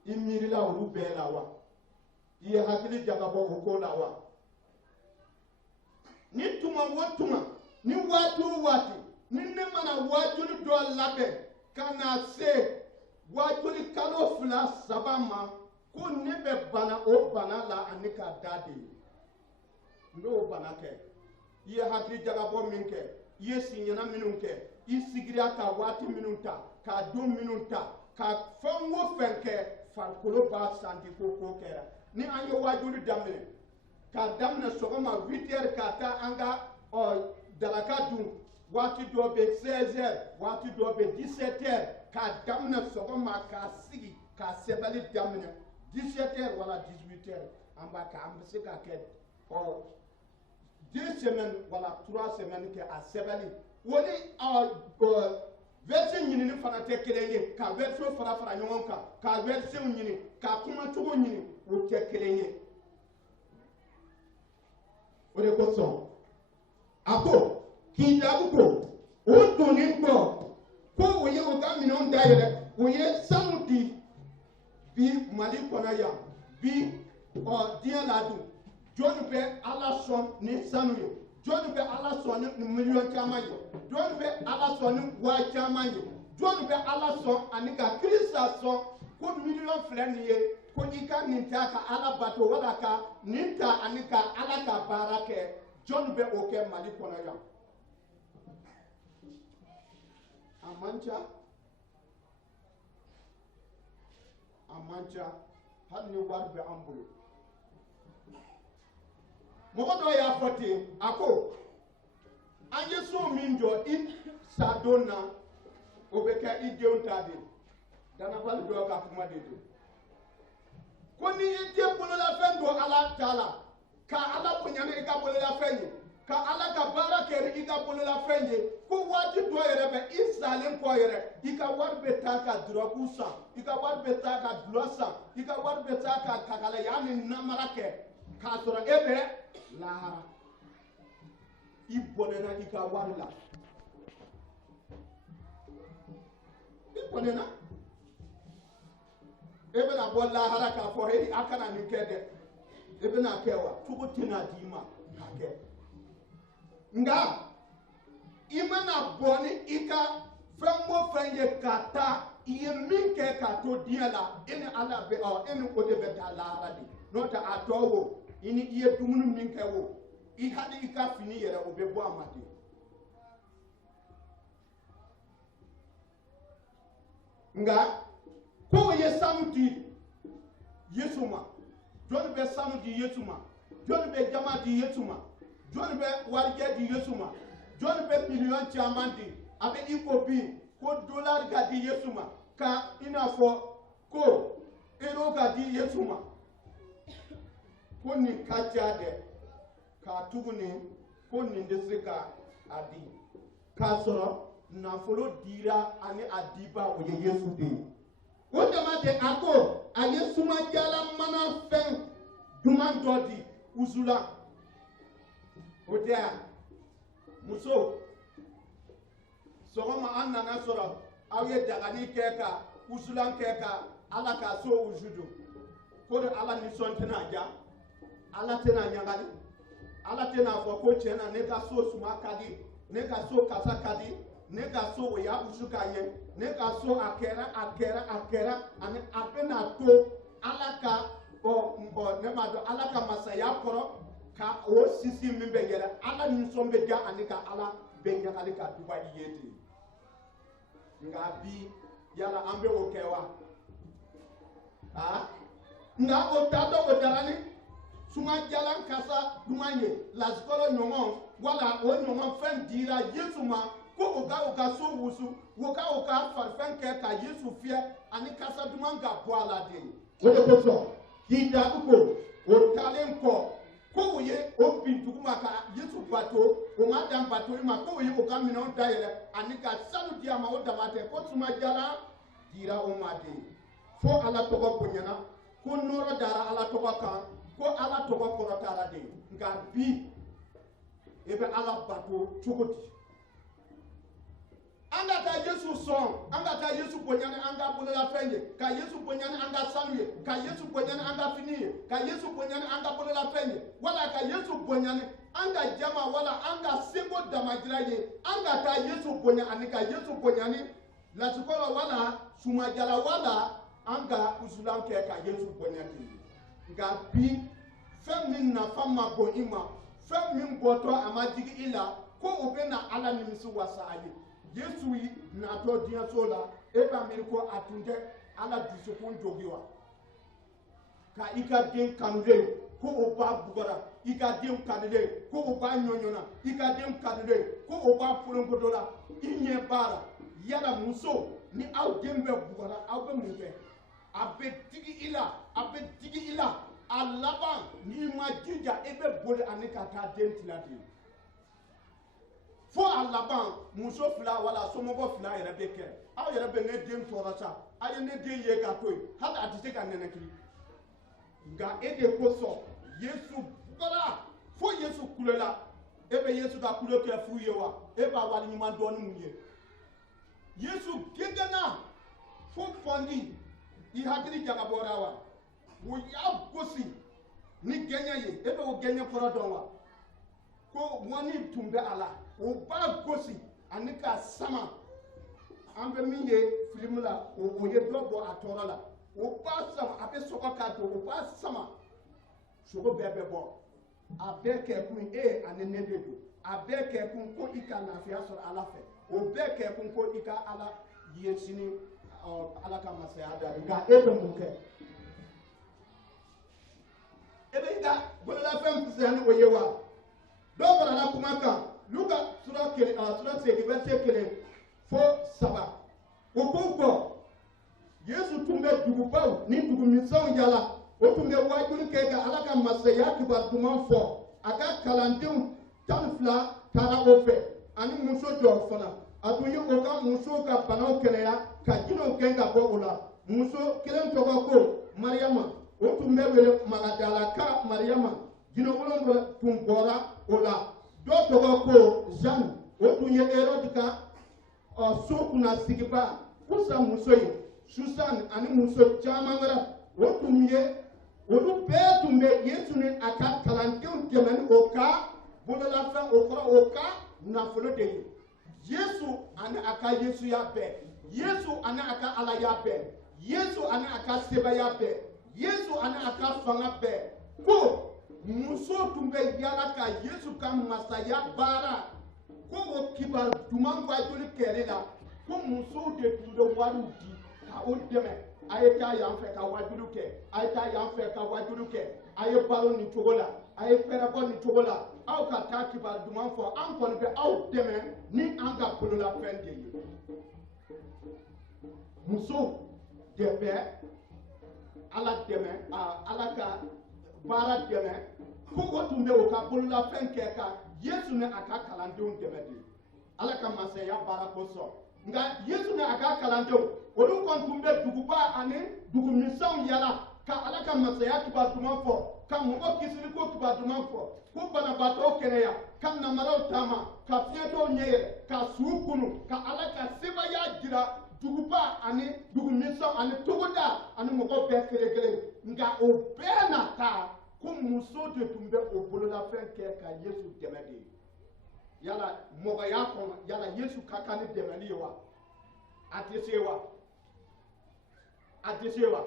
i miirila olu bɛɛ la wa i ye hakili jagabɔ o ko la wa ni tuma o tuma ni waati o waati ni ne mana waajuli dɔ labɛn ka na se waajuli kalo 2-3 ma ko ne bɛ bana o bana la ani ka da de ye n bɛ o bana kɛ i ye hakili jagabɔ min kɛ i ye siɲɛna minnu kɛ i sigira ka waati minnu ta ka don minnu ta ka fɛn o fɛn kɛ farikolo b'a santi ko kɛra ni an ye waajuli daminɛ k'a daminɛ sɔgɔma 8 heures ka taa an ka daraka dun waati dɔ bɛ 16 heures waati dɔ bɛ 17 heures k'a daminɛ sɔgɔma k'a sigi k'a sɛbɛnni daminɛ 17 heures wala 18 heures an b'a kɛ an bɛ se k'a kɛ 2 semaines wala 3 semaines kɛ a sɛbɛnni o ni verset ɲinini fana tɛ kelen ye ka verset fara ɲɔgɔn kan ka verset ɲini ka kumacogo ɲini o tɛ kelen ye o de kosɔn a ko k'i jaabi ko o donnen kɔ ko o ye o ka minɛnw dayɛlɛ o ye sanu di bi Mali kɔnɔ yan bi diɲɛ la dun jɔnni bɛ Ala sɔn ni sanu ye jɔnni bɛ Ala sɔn ni miliyɔn caman ye jɔnni bɛ Ala sɔn ni waa caman ye jɔnni bɛ Ala sɔn ani ka Kirista sɔn ko miliyɔn filɛ nin ye ko i ka nin ta ka Ala bato wala ka nin ta ani ka Ala ka baara kɛ jɔnni bɛ o kɛ Mali kɔnɔ yan a man ca hali ni wari bɛ an bolo mɔgɔ dɔ y'a fɔ ten a ko an ye so min jɔ i sa don na obeka idion tadi dana bal do ka kuma de do ko ni yete bolo la fen do ala tala ka ala bunyana ka bolo la fen ka ala ka bara ke ka bolo la fen ko wati do yere be israelen ko yere ika war be ta ka droku sa ika war be ta ka glosa ika war be ta ka kakala yani namara ke ka soro ebe lahara ibonena ika war la ibonena ebe na bo lahara ka fo heri akana ni kede ebe na kewa tuko tina dima ake nga imana boni ika fengo fenye kata iye minke kato diala ini ala be o ini ode be lahara di nota atowo ini iye tumunu minke wo I hadi ika fini yere obe bo amade nga ko ye samudi yesuma jon be samudi yesuma jon be jama di yesuma jon be warje di yesuma jon be million chamandi abe ikobi ko dollar ga di yesuma ka inafo ko euro ga di yesuma ko ni kachade ka tuguni ko ni ndesika adi ka soro na folo dira ani adiba o ye Yesu de o dama de ako ayesuma jala mana fen duman dodi uzula o dia muso sogoma anna na soro awe dagani keka usulan keka ala ka so ujudu ko de ala ni sontena ja ala tena nyangali ala tena fo ko chena ne ka so suma kadi ne ka so kasa kadi ne ka so ya usuka ye ne ka so akera ani apena to ala ka o ne ma do ala ka masaya koro ka o sisi mi be yere ala ni so be ja ani ka ala be nyangali ka duba yete nga bi yala ambe o kewa nga o tado o darani suma jalan kasa dumanye laskolo nyongo wala o nyongo fen dira yesuma ko oga so wusu woka farfen ke ka yesu fie ani kasa dumanga boala de o de so hida uko o talen ko ye o bintuguma ka yesu bato o ma dan bato ma ko ye o ka minon daire ani ka sanu dia ma o damate ko suma jala dira o ma de fo ala to ko bonyana ko noro dara ala to ko kan ko ala to ko korotara de nga bi ebe ala bato chukoti anga ta Yesu son anga ta Yesu bonyane anga bolela fenye ka Yesu bonyane anga saluye ka Yesu bonyane anga finiye ka Yesu bonyane anga bolela fenye wala ka Yesu bonyane anga jama wala anga sego damajiraye anga ta Yesu bonyane anika Yesu bonyane la sikola wala sumajala wala anga usulanke ka Yesu bonyane nga bi femin na fama bo ima femin boto amajigi ila ko obena ala nimisi wasaaje Yesu yi na to dia sola eba miriko atunde ala disukun jogiwa ka ika den kanure ko oba bugara ika den kanure ko oba nyonyona ika den kanure ko oba fulongodola inye bara yala muso ni aw dembe bugara aw be munke abe digi ila alaba ni majija ebe bole anika ta den tilati fo alaban muso fila wala somogo fila yɛrɛ bɛ kɛ aw yɛrɛ bɛ ne den tɔɔrɔ sa a ye ne den ye ka to yen hali a tɛ se ka nɛnɛ kiri nka e de ko sɔn Yesu bɔra fo Yesu kulela e bɛ Yesu ka kule kɛ fu ye wa e b'a wali ɲuman dɔɔni mun ye Yesu gɛngɛnna fo fɔndi i hakili jagabɔra wa o y'a gosi ni gɛɲɛ ye e bɛ o gɛɲɛ kɔrɔ dɔn wa ko ŋɔni tun bɛ a la o ba gosi ani ka sama an bɛ min ye film la o ye dɔ bɔ a tɔɔrɔ la o ba sama a bɛ sɔgɔ k'a to o ba sama sogo bɛɛ bɛ bɔ a bɛɛ kɛ kun ani ne de don a bɛɛ kɛ kun ko i ka lafiya sɔrɔ ala fɛ o bɛɛ kɛ kun ko i ka ala ye sini ala ka masaya da nka e bɛ mun kɛ e bɛ i ka bololafɛn fisaya ni o ye wa dɔw farala kuma kan Luka sura 1 verset 1 fo 7 o ko Yesu tun bɛ dugubaw ni dugumisɛnw yala o tun bɛ waajuli kɛ ka Ala ka masaya kibaru duman fɔ a ka kalandenw 12 taara o fɛ ani muso dɔw fana a tun ye o ka musow ka banaw kɛnɛya ka jinɛw gɛn ka bɔ o la muso kelen tɔgɔ ko Mariyama o tun bɛ wele Magadalaka Mariyama jinɛ 7 tun bɔra o la dɔ tɔgɔ ko Jeanne o tun ye Herode ka so kunna sigiba kusa muso ye Susan ani muso caman wɛrɛ o tun ye olu bɛɛ tun bɛ Yesu ni a ka kalandenw dɛmɛ ni o ka bololafɛn o kɔrɔ o ka nafolo de ye Yesu ani a ka Yesuya bɛɛ Yesu ani a ka Alaya bɛɛ Yesu ani a ka sebaya bɛɛ Yesu ani a ka fanga bɛɛ ko muso tun bɛ yala ka Yesu ka masaya baara ko o kibaru duman wajuli kɛlɛ la ko musow de tun bɛ wariw di ka o dɛmɛ a ye taa yan fɛ ka wajulu kɛ a ye taa yan fɛ ka wajulu kɛ a ye balo nin cogo la a ye fɛrɛbɔ nin cogo la aw ka taa kibaru duman fɔ an kɔni bɛ aw dɛmɛ ni an ka bololafɛn de ye musow de bɛ Ala dɛmɛ Ala ka baara dɛmɛ ko o tun bɛ o ka bololafɛn kɛ ka Yesu ni a ka kalandenw dɛmɛ de Ala ka masaya baara kosɔn nka Yesu ni a ka kalandenw olu kɔni tun bɛ duguba ani dugumisɛnw yala ka Ala ka masaya kibaru duman fɔ ka mɔgɔ kisili ko kibaru duman fɔ ko banabaatɔw kɛnɛya ka namaraw taama ka fiɲɛtɔw ɲɛ yɛlɛ ka suw kunu ka Ala ka sebaya jira duguba ani dugumisɛnw ani togoda ani mɔgɔ bɛɛ kelen-kelen nka o bɛɛ na taa ko muso de tun bɛ o bololafɛn kɛ ka Yesu dɛmɛ de yala mɔgɔya kɔnɔ yala Yesu ka kan ni dɛmɛli ye wa a tɛ se wa a tɛ se wa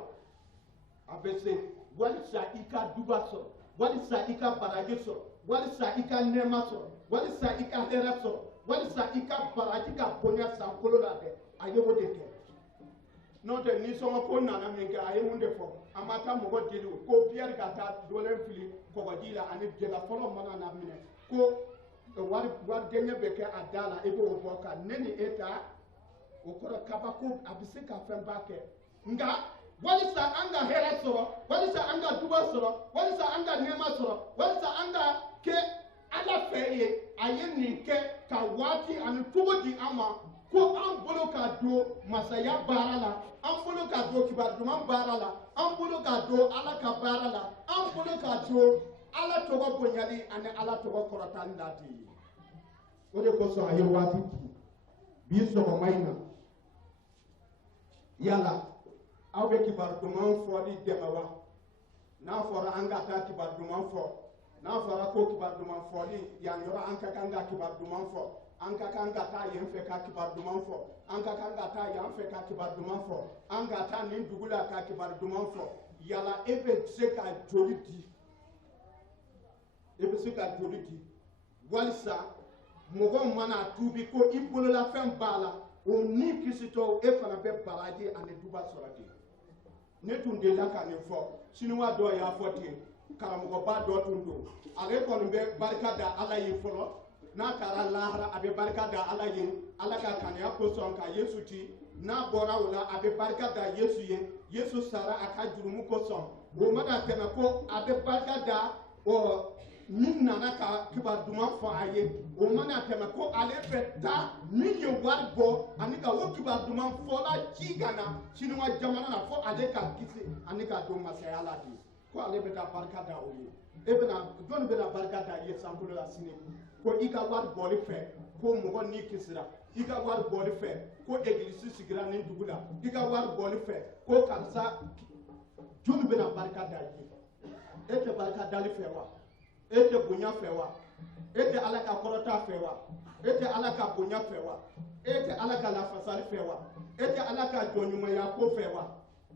a bɛ se walisa i ka duba sɔrɔ walisa i ka baraji sɔrɔ walisa i ka nɛɛma sɔrɔ walisa i ka hɛrɛ sɔrɔ walisa i ka baraji ka bonya sankolo la dɛ a ye o de kɛ n'o tɛ nisɔngɔ ko nana min kɛ a ye mun de fɔ an ma taa mɔgɔ deli ko Pierre ka taa dɔlen fili kɔgɔji la ani jɛla fɔlɔ mana na minɛ ko wari dɛngɛ bɛ kɛ a da la i b'o bɔ ka ne ni e ta o kɔrɔ kaba ko a bɛ se ka fɛn ba kɛ nka walisa an ka hɛrɛ sɔrɔ walisa an ka duba sɔrɔ walisa an ka nɛɛma sɔrɔ walisa an ka kɛ Ala fɛ ye a ye nin kɛ ka waati ani cogo di an ma ko an bolo ka don masaya baara la an bolo ka don kibaru duman baara la an bolo ka don Ala ka baara la an bolo ka don Ala tɔgɔ bonyali ani Ala tɔgɔ kɔrɔtali la de ye o de kosɔn a ye waati di bi sɔgɔma in na yala aw bɛ kibaru duman fɔli dɛmɛ wa n'a fɔra an ka taa kibaru duman fɔ n'a fɔra ko kibaru duman fɔli yan yɔrɔ an ka kan ka kibaru duman fɔ an ka kan ka taa yen fɛ ka kibaru duman fɔ an ka kan ka taa yan fɛ ka kibaru duman fɔ an ka taa nin dugu la ka kibaru duman fɔ yala e bɛ se ka joli di e bɛ se ka joli di walisa mɔgɔ mana tuubi ko i bololafɛn b'a la o ni kisitɔ e fana bɛ baraji ani duba sɔrɔ ten ne tun delila ka nin fɔ siniwa dɔ y'a fɔ ten karamɔgɔba dɔ tun don ale kɔni bɛ barika da Ala ye fɔlɔ n'a taara lahara a bɛ barika da Ala ye Ala ka kanuya kosɔn ka Yesu ci n'a bɔra o la a bɛ barika da Yesu ye Yesu sara a ka jurumu kosɔn o mana tɛmɛ ko a bɛ barika da min nana ka kibaru duman fɔ a ye o mana tɛmɛ ko ale bɛ taa min ye wari bɔ ani ka o kibaru duman fɔla ci ka na siniwa jamana na fo ale ka kisi ani ka don masaya la de ko ale bɛ taa barika da o ye e bɛna jɔnni bɛna barika da ye sankolo la sini ko i ka wari bɔli fɛ ko mɔgɔ n'i kisira i ka wari bɔli fɛ ko egilisi sigira nin dugu la i ka wari bɔli fɛ ko karisa jɔnni bɛna barika da ye e tɛ barika dali fɛ wa e tɛ bonya fɛ wa e tɛ Ala ka kɔrɔta fɛ wa e tɛ Ala ka bonya fɛ wa e tɛ Ala ka lafasali fɛ wa e tɛ Ala ka jɔnɲumanya ko fɛ wa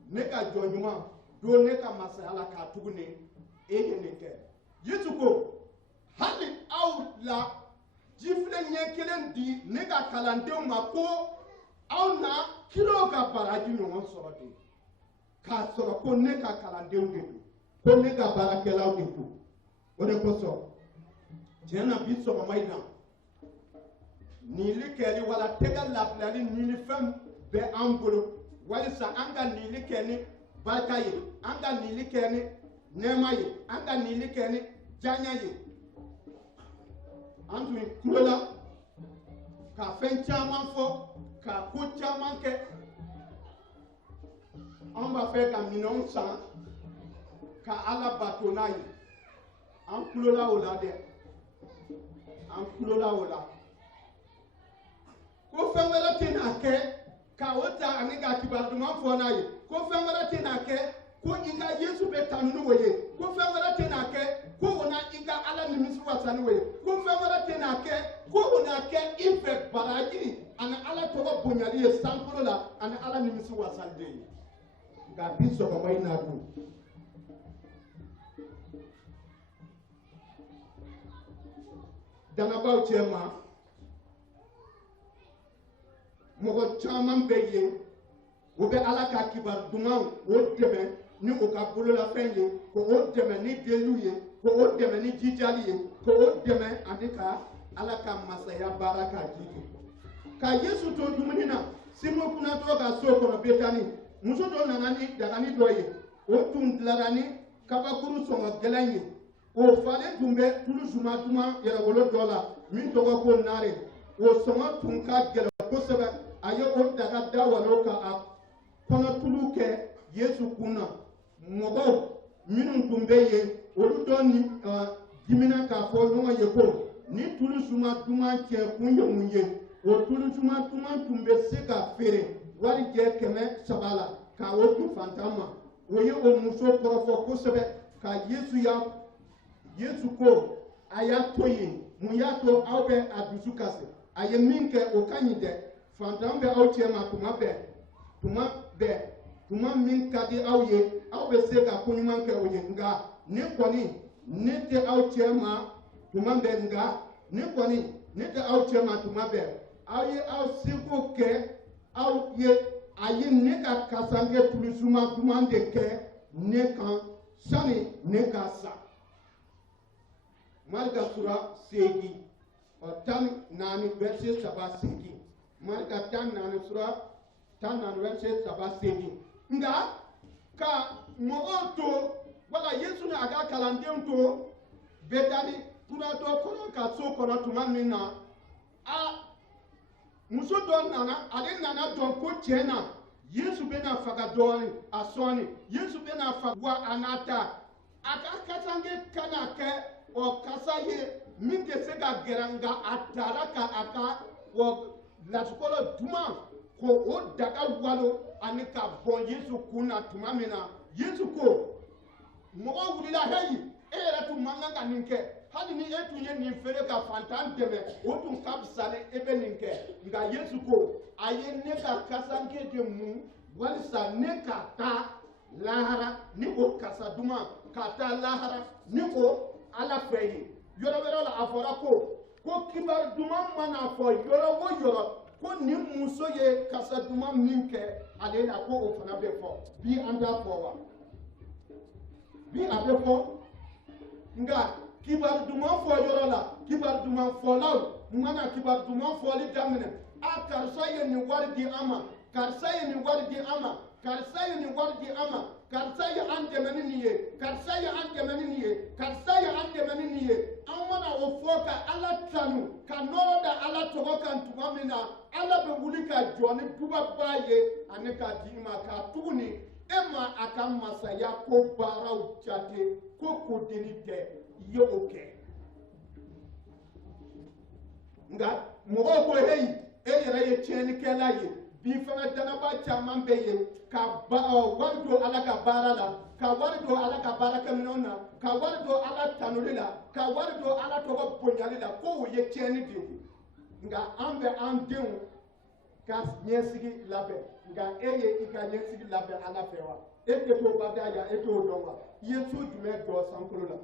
ne ka jɔnɲuman don ne ka masaya la k'a tugu ne e ye nin kɛ Yesu ko hali aw la jifilɛ ɲɛ kelen di ne ka kalandenw ma ko aw na kilo ka baraji ɲɔgɔn sɔrɔ de k'a sɔrɔ ko ne ka kalandenw de don ko ne ka baarakɛlaw de don o de kosɔn tiɲɛ na bi sɔgɔma in na nili kɛli wala tɛgɛ labilali ɲini fɛn bɛ an bolo walisa an ka nili kɛ ni barika ye an ka nili kɛ ni nɛɛma ye an ka nili kɛ ni diyaɲɛ ye an tun tulo la ka fɛn caman fɔ ka ko caman kɛ an b'a fɛ ka minɛnw san ka Ala bato n'a ye an tulo la o la dɛ an tulo la o la ko fɛn wɛrɛ tɛ n'a kɛ ka o ta ani ka kibaru duman fɔ n'a ye ko fɛn wɛrɛ tɛ n'a kɛ ko i ka Yesu bɛ tanu ni o ye ko fɛn wɛrɛ tɛ n'a kɛ ko o na i ka Ala nimisi wasa ni o ye ko fɛn wɛrɛ tɛ n'a kɛ ko o na kɛ i fɛ baraji ani Ala tɔgɔ bonyali ye sankolo la ani Ala nimisi wasalen ye nka bi sɔgɔma in na dun dangabaw cɛ ma mɔgɔ caman bɛ yen o bɛ Ala ka kibaru dumanw o dɛmɛ ni o ka bololafɛn ye ko o dɛmɛ ni deliw ye ko o dɛmɛ ni jijali ye ko o dɛmɛ ani ka Ala ka masaya baara k'a jigi ka Yesu to dumuni na Simon kunnatɔ ka so kɔnɔ Betani muso dɔ nana ni dagani dɔ ye o tun dilara ni kabakuru sɔngɔ gɛlɛn ye o falen tun bɛ tulu suma duman yɛrɛwolo dɔ la min tɔgɔ ko naare o sɔngɔ tun ka gɛlɛn kosɛbɛ a ye o daga dawalo ka a kɔnɔ tulu kɛ Yesu kun na mɔgɔw minnu tun bɛ yen olu dɔ ni dimina k'a fɔ ɲɔgɔn ye ko ni tulu suma duman cɛ kun ye mun ye o tulu suma duman tun bɛ se ka feere warijɛ 300 la k'a o di fantan ma o ye o muso kɔrɔfɔ kosɛbɛ ka Yesu ko a y'a to yen mun y'a to aw bɛ a dusu kasi a ye min kɛ o ka ɲi dɛ fantan bɛ aw cɛ ma tuma min ka di aw ye aw bɛ se ka koɲuman kɛ o ye nka ne kɔni ne tɛ aw cɛ ma tuma bɛɛ nka ne kɔni ne tɛ aw cɛ ma tuma bɛɛ aw ye aw seko kɛ aw ye a ye ne ka kasange tulusuma duman de kɛ ne kan sani ne ka sa Marika sura 8 14 verset 7 Marika 14 sura 14 verset 7 nga ka mɔgɔw to wala Yesu ni a ka kalandenw to Betani kunnatɔ kɔnɔ ka so kɔnɔ tuma min na muso dɔ nana ale nana dɔn ko tiɲɛ na Yesu bɛna faga dɔɔni a sɔɔni Yesu bɛna faga wa a n'a ta a ka kasange kana kɛ o kasa ye min tɛ se ka gɛrɛ nka a taara ka a ka lasukɔlɔ duman ko o daga walo ani ka bɔn Yesu kun na tuma min na Yesu ko mɔgɔw wulila heyi e yɛrɛ tun man kan ka nin kɛ hali ni e tun ye nin feere ka fantan dɛmɛ o tun ka fisa ni e bɛ nin kɛ nka Yesu ko a ye ne ka kasange de mun walisa ne ka taa lahara ni o kasa duman ka taa lahara ni o Ala fɛ ye yɔrɔ wɛrɛ la a fɔra ko kibaru duman mana fɔ yɔrɔ o yɔrɔ ko nin muso ye kasa duman min kɛ ale la ko o fana bɛ fɔ bi an t'a fɔ wa bi a bɛ fɔ nka kibaru duman fɔ yɔrɔ la kibaru duman fɔlaw mana kibaru duman fɔli daminɛ karisa ye nin wari di an ma karisa ye nin wari di an ma karisa ye nin wari di an ma karisa ye an dɛmɛ ni nin ye karisa ye an dɛmɛ ni nin ye karisa ye an dɛmɛ ni nin ye an mana o fɔ ka Ala tanu ka nɔrɔ da Ala tɔgɔ kan tuma min na Ala bɛ wuli ka jɔ ni dubaba ye ani ka di ma ka tuguni e ma a ka masaya ko baaraw jate ko kodeni tɛ i ye o kɛ nka mɔgɔw ko heyi e yɛrɛ ye tiɲɛnikɛla ye bi fana danaba caman bɛ yen ka wari don Ala ka baara la ka wari don Ala ka baarakɛminɛnw na ka wari don Ala tanuli la ka wari don Ala tɔgɔ bonyali la ko o ye tiɲɛni de ye nka an bɛ an denw ka ɲɛsigi labɛn nka e ye i ka ɲɛsigi labɛn Ala fɛ wa e tɛ t'o bada ya e t'o dɔn wa i ye so jumɛn jɔ sankolo la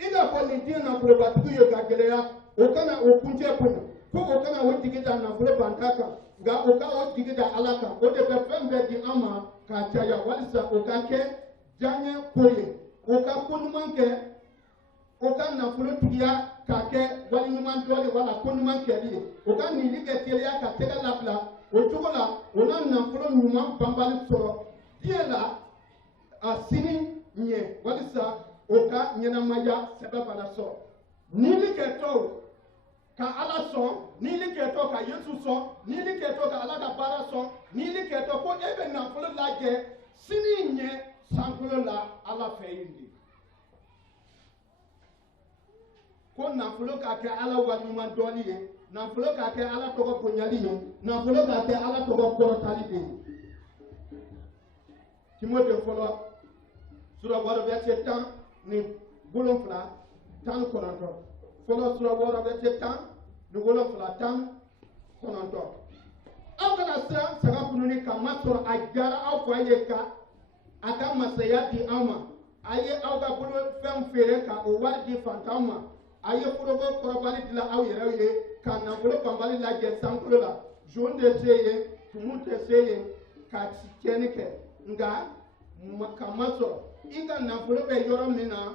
i n'a fɔ nin den nafolobatigi ye ka gɛlɛya o kana o kuncɛ bonya ko o kana o jigi da nafolo banta kan nka o ka o jigi da Ala kan o de bɛ fɛn bɛɛ di an ma k'a caya walisa o ka kɛ diyaɲɛ ko ye o ka ko ɲuman kɛ o ka nafolo tigiya k'a kɛ waliɲuman dɔ de wala ko ɲuman kɛli ye o ka nili kɛ teliya ka tɛgɛ labila o cogo la o na nafolo ɲuman banbali sɔrɔ diɲɛ la a sini ɲɛ walisa o ka ɲɛnamaya sɛbɛn fana sɔrɔ nili kɛtɔw ka ala sɔn nili kɛtɔ ka yesu sɔn nili kɛtɔ ka ala ka baara sɔn nili kɛtɔ ko e bɛ nafolo lajɛ sini ɲɛ sankolo la ala fɛ yen de ko nafolo ka kɛ ala waliɲuman dɔɔni ye nafolo ka kɛ ala tɔgɔ bonyali ye nafolo ka kɛ ala tɔgɔ kɔrɔtali de ye timote fɔlɔ sura wɔɔrɔ verset 10 ni 7 19 fɔlɔ sura wɔɔrɔ verset 10 ni 7 19 aw kana siran saga kununi ka masɔrɔ a diyara aw fa ye ka a ka masaya di aw ma a ye aw ka bolofɛnw feere ka o wari di fantanw ma a ye foroko kɔrɔbali dilan aw yɛrɛw ye ka nafolo banbali lajɛ sankolo la zon tɛ se yen tumu tɛ se yen ka tiɲɛni kɛ nka ka masɔrɔ i ka nafolo bɛ yɔrɔ min na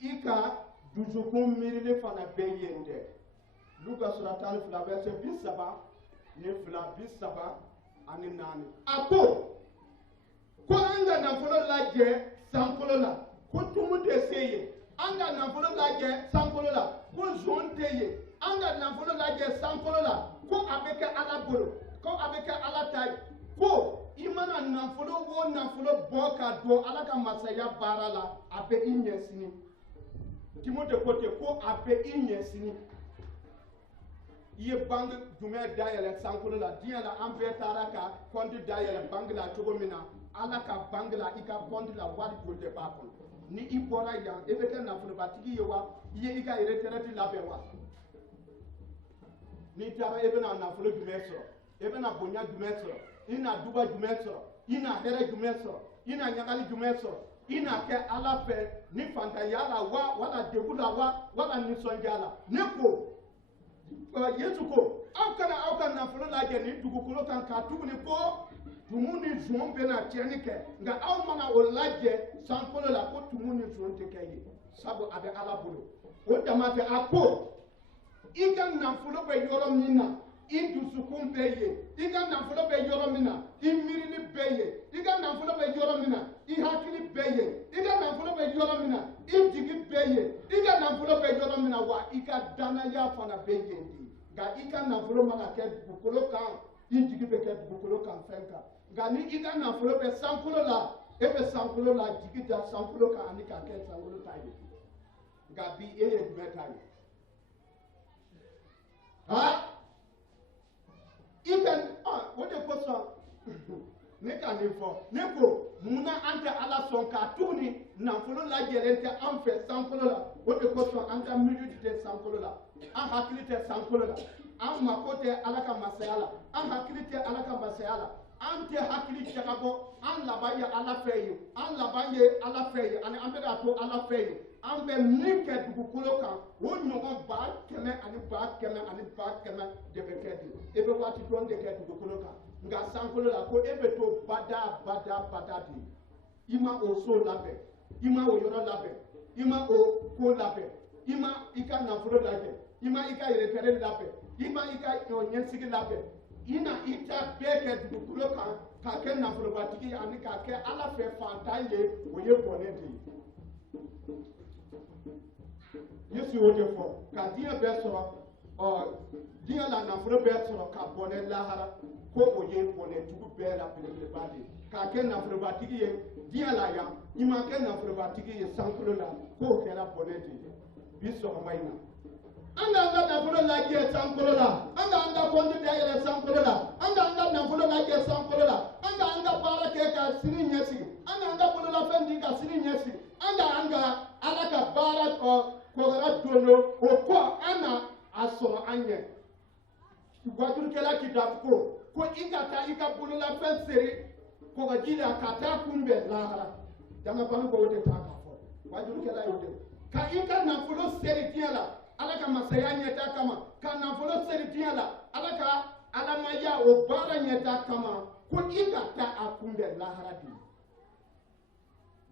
i ka dusukun miirili fana bɛ yen dɛ luka sura 12 verset 32 ni 30 ani 4 a ko an ka nafolo lajɛ sankolo la ko tumu tɛ se yen an ka nafolo lajɛ sankolo la ko zon tɛ yen an ka nafolo lajɛ sankolo la ko a bɛ kɛ ala bolo ko a bɛ kɛ ala ta ye ko i mana nafolo o nafolo bɔ ka don ala ka masaya baara la a bɛ i ɲɛ sini timote ko ten ko a bɛ i ɲɛ sini i ye banque jumɛn dayɛlɛ sankolo la diɲɛ la an bɛɛ taara ka compte dayɛlɛ banque la cogo min na ala ka banque la i ka compte la wari joli de b'a kɔnɔ ni i bɔra yan i bɛ kɛ nafolobatigi ye wa i ye i ka retraite labɛn wa n'i taara i bɛna nafolo jumɛn sɔrɔ i bɛna bonya jumɛn sɔrɔ i na duba jumɛn sɔrɔ i na hɛrɛ jumɛn sɔrɔ i na ɲagali jumɛn sɔrɔ i na kɛ ala fɛ ni fantanya la wa wala degun la wa wala nisɔndiya la ne ko yesu ko aw kana aw ka nafolo lajɛ ni dugukolo kan ka tuguni ko tumu ni zon bɛna tiɲɛni kɛ nka aw mana o lajɛ sankolo la ko tumu ni zon tɛ kɛ yen sabu a bɛ ala bolo o dama tɛ a ko i ka nafolo bɛ yɔrɔ min na i dusukun bɛ yen i ka nafolo bɛ yɔrɔ min na i miirili bɛ yen i ka nafolo bɛ yɔrɔ min na i hakili bɛ yen i ka nafolo bɛ yɔrɔ min na i jigi bɛ yen i ka nafolo bɛ yɔrɔ min na wa i ka danaya fana bɛ yen de nka i ka nafolo mana kɛ dugukolo kan i jigi bɛ kɛ dugukolo kan fɛn kan nka ni i ka nafolo bɛ sankolo la e bɛ sankolo la jigi da sankolo kan ani ka kɛ sankolo ta ye nka bi e ye jumɛn ta ye ha i ka o de kosɔn ne ka nin fɔ ne ko munna an tɛ ala sɔn k'a tuguni nafolo lajɛlen tɛ an fɛ sankolo la o de kosɔn an ka miiri tɛ sankolo la an hakili tɛ sankolo la an mako tɛ ala ka masaya la an hakili tɛ ala ka masaya la an tɛ hakili jagabɔ an laban ye ala fɛ ye an laban ye ala fɛ ye ani an bɛ k'a to ala fɛ ye an bɛ min kɛ dugukolo kan o ɲɔgɔn 100 ani 100 ani 100 de bɛ kɛ de e bɛ waati dɔn de kɛ dugukolo kan nka sankolo la ko e bɛ to bada de i ma o so labɛn i ma o yɔrɔ labɛn i ma o ko labɛn i ma i ka nafolo lajɛ i ma i ka retraite labɛn i ma i ka ɲɛsigi labɛn i na i ta bɛɛ kɛ dugukolo kan k'a kɛ nafolobatigi ani k'a kɛ ala fɛ fantan ye o ye bɔnɛ de ye yesu y'o de fɔ ka diɲɛ bɛɛ sɔrɔ diɲɛ la nafolo bɛɛ sɔrɔ ka bɔnɛ lahara ko o ye bɔnɛjugu bɛɛ la belebeleba de ye k'a kɛ nafolobatigi ye diɲɛ la yan i ma kɛ nafolobatigi ye sankolo la k'o kɛra bɔnɛ de ye bi sɔgɔma in na an k'an ka nafolo lajɛ sankolo la an k'an ka kɔnti dayɛlɛ sankolo la an k'an ka nafolo lajɛ sankolo la an k'an ka baara kɛ ka sini ɲɛsigi an k'an ka bololafɛn di ka sini ɲɛsigi an k'an ka ala ka baara kɔgɔra dondo o kɔ an na a sɔrɔ an ɲɛ wajurukɛla kita ko i ka taa i ka bololafɛn seri kɔgɔji la ka taa kunbɛn lahara dangabanu ko o de taa k'a fɔ wajurukɛla y'o de ka i ka nafolo seri diɲɛ la ala ka masaya ɲɛta kama ka nafolo seri diɲɛ la ala ka alamaya o baara ɲɛta kama ko i ka taa a kunbɛn lahara de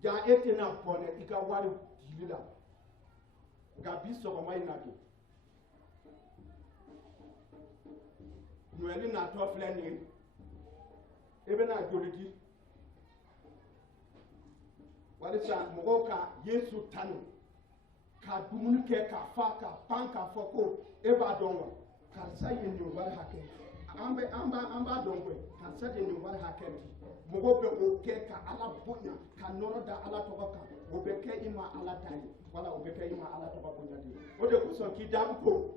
ja e tɛna bɔnɛ i ka wari dili la gabi sɔgɔma in na bi Noël natɔ filɛ nin ye e bɛna joli di walisa mɔgɔw ka Yesu tanu ka dumuni kɛ ka fa ka pan ka fɔ ko e b'a dɔn wa karisa ye nin wari hakɛ an b'a dɔn koyi karisa de ye nin wari hakɛ di mɔgɔw bɛ o kɛ ka Ala bonya ka nɔrɔ da Ala tɔgɔ kan o bɛ kɛ i ma Ala ta ye wala o bɛ kɛ i ma Ala tɔgɔ bonya de ye o de kosɔn k'i da ko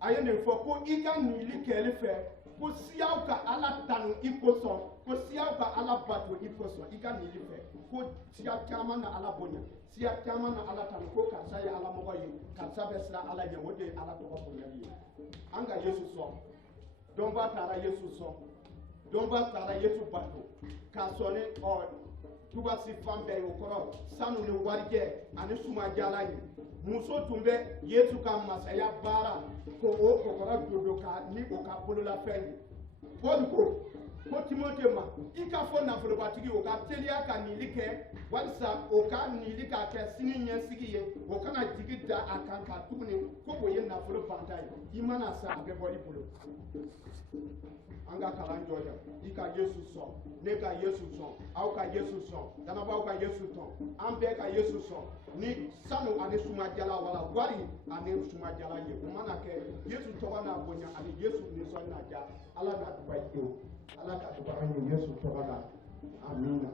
a ye nin fɔ ko i ka nili kɛli fɛ ko siyaw ka Ala tanu i kosɔn ko siyaw ka Ala bato i kosɔn i ka nili fɛ ko siya caman na Ala bonya siya caman na Ala tanu ko karisa ye Ala mɔgɔ ye karisa bɛ siran Ala ɲɛ o de ye Ala tɔgɔ bonyali ye an ka Yesu sɔn dɔnba taara Yesu sɔn dɔnba taara Yesu bato k'a sɔn ni tubasi fan bɛɛ ye o kɔrɔ sanu ni warijɛ ani sumajala ye muso tun bɛ Yesu ka masaya baara ko o kɔkɔrɔ dodo ka ni o ka bololafɛn ye Paul ko Timote ma i ka fɔ nafolobatigi o ka teliya ka nili kɛ walisa o ka nili ka kɛ sini ɲɛsigi ye o kana jigi da a kan ka tuguni ko o ye nafolo banta ye i mana sa a bɛ bɔ i bolo an ka kalan jɔ yan i ka Yesu sɔn ne ka Yesu sɔn aw ka Yesu sɔn danabaw ka Yesu sɔn an bɛɛ ka Yesu sɔn ni sanu ani sumajala wala wari ani sumajala ye o mana kɛ Yesu tɔgɔ n'a bonya ani Yesu nisɔn n'a diya Ala n'a duba i ye Ala ka duba an ye Yesu tɔgɔ la amina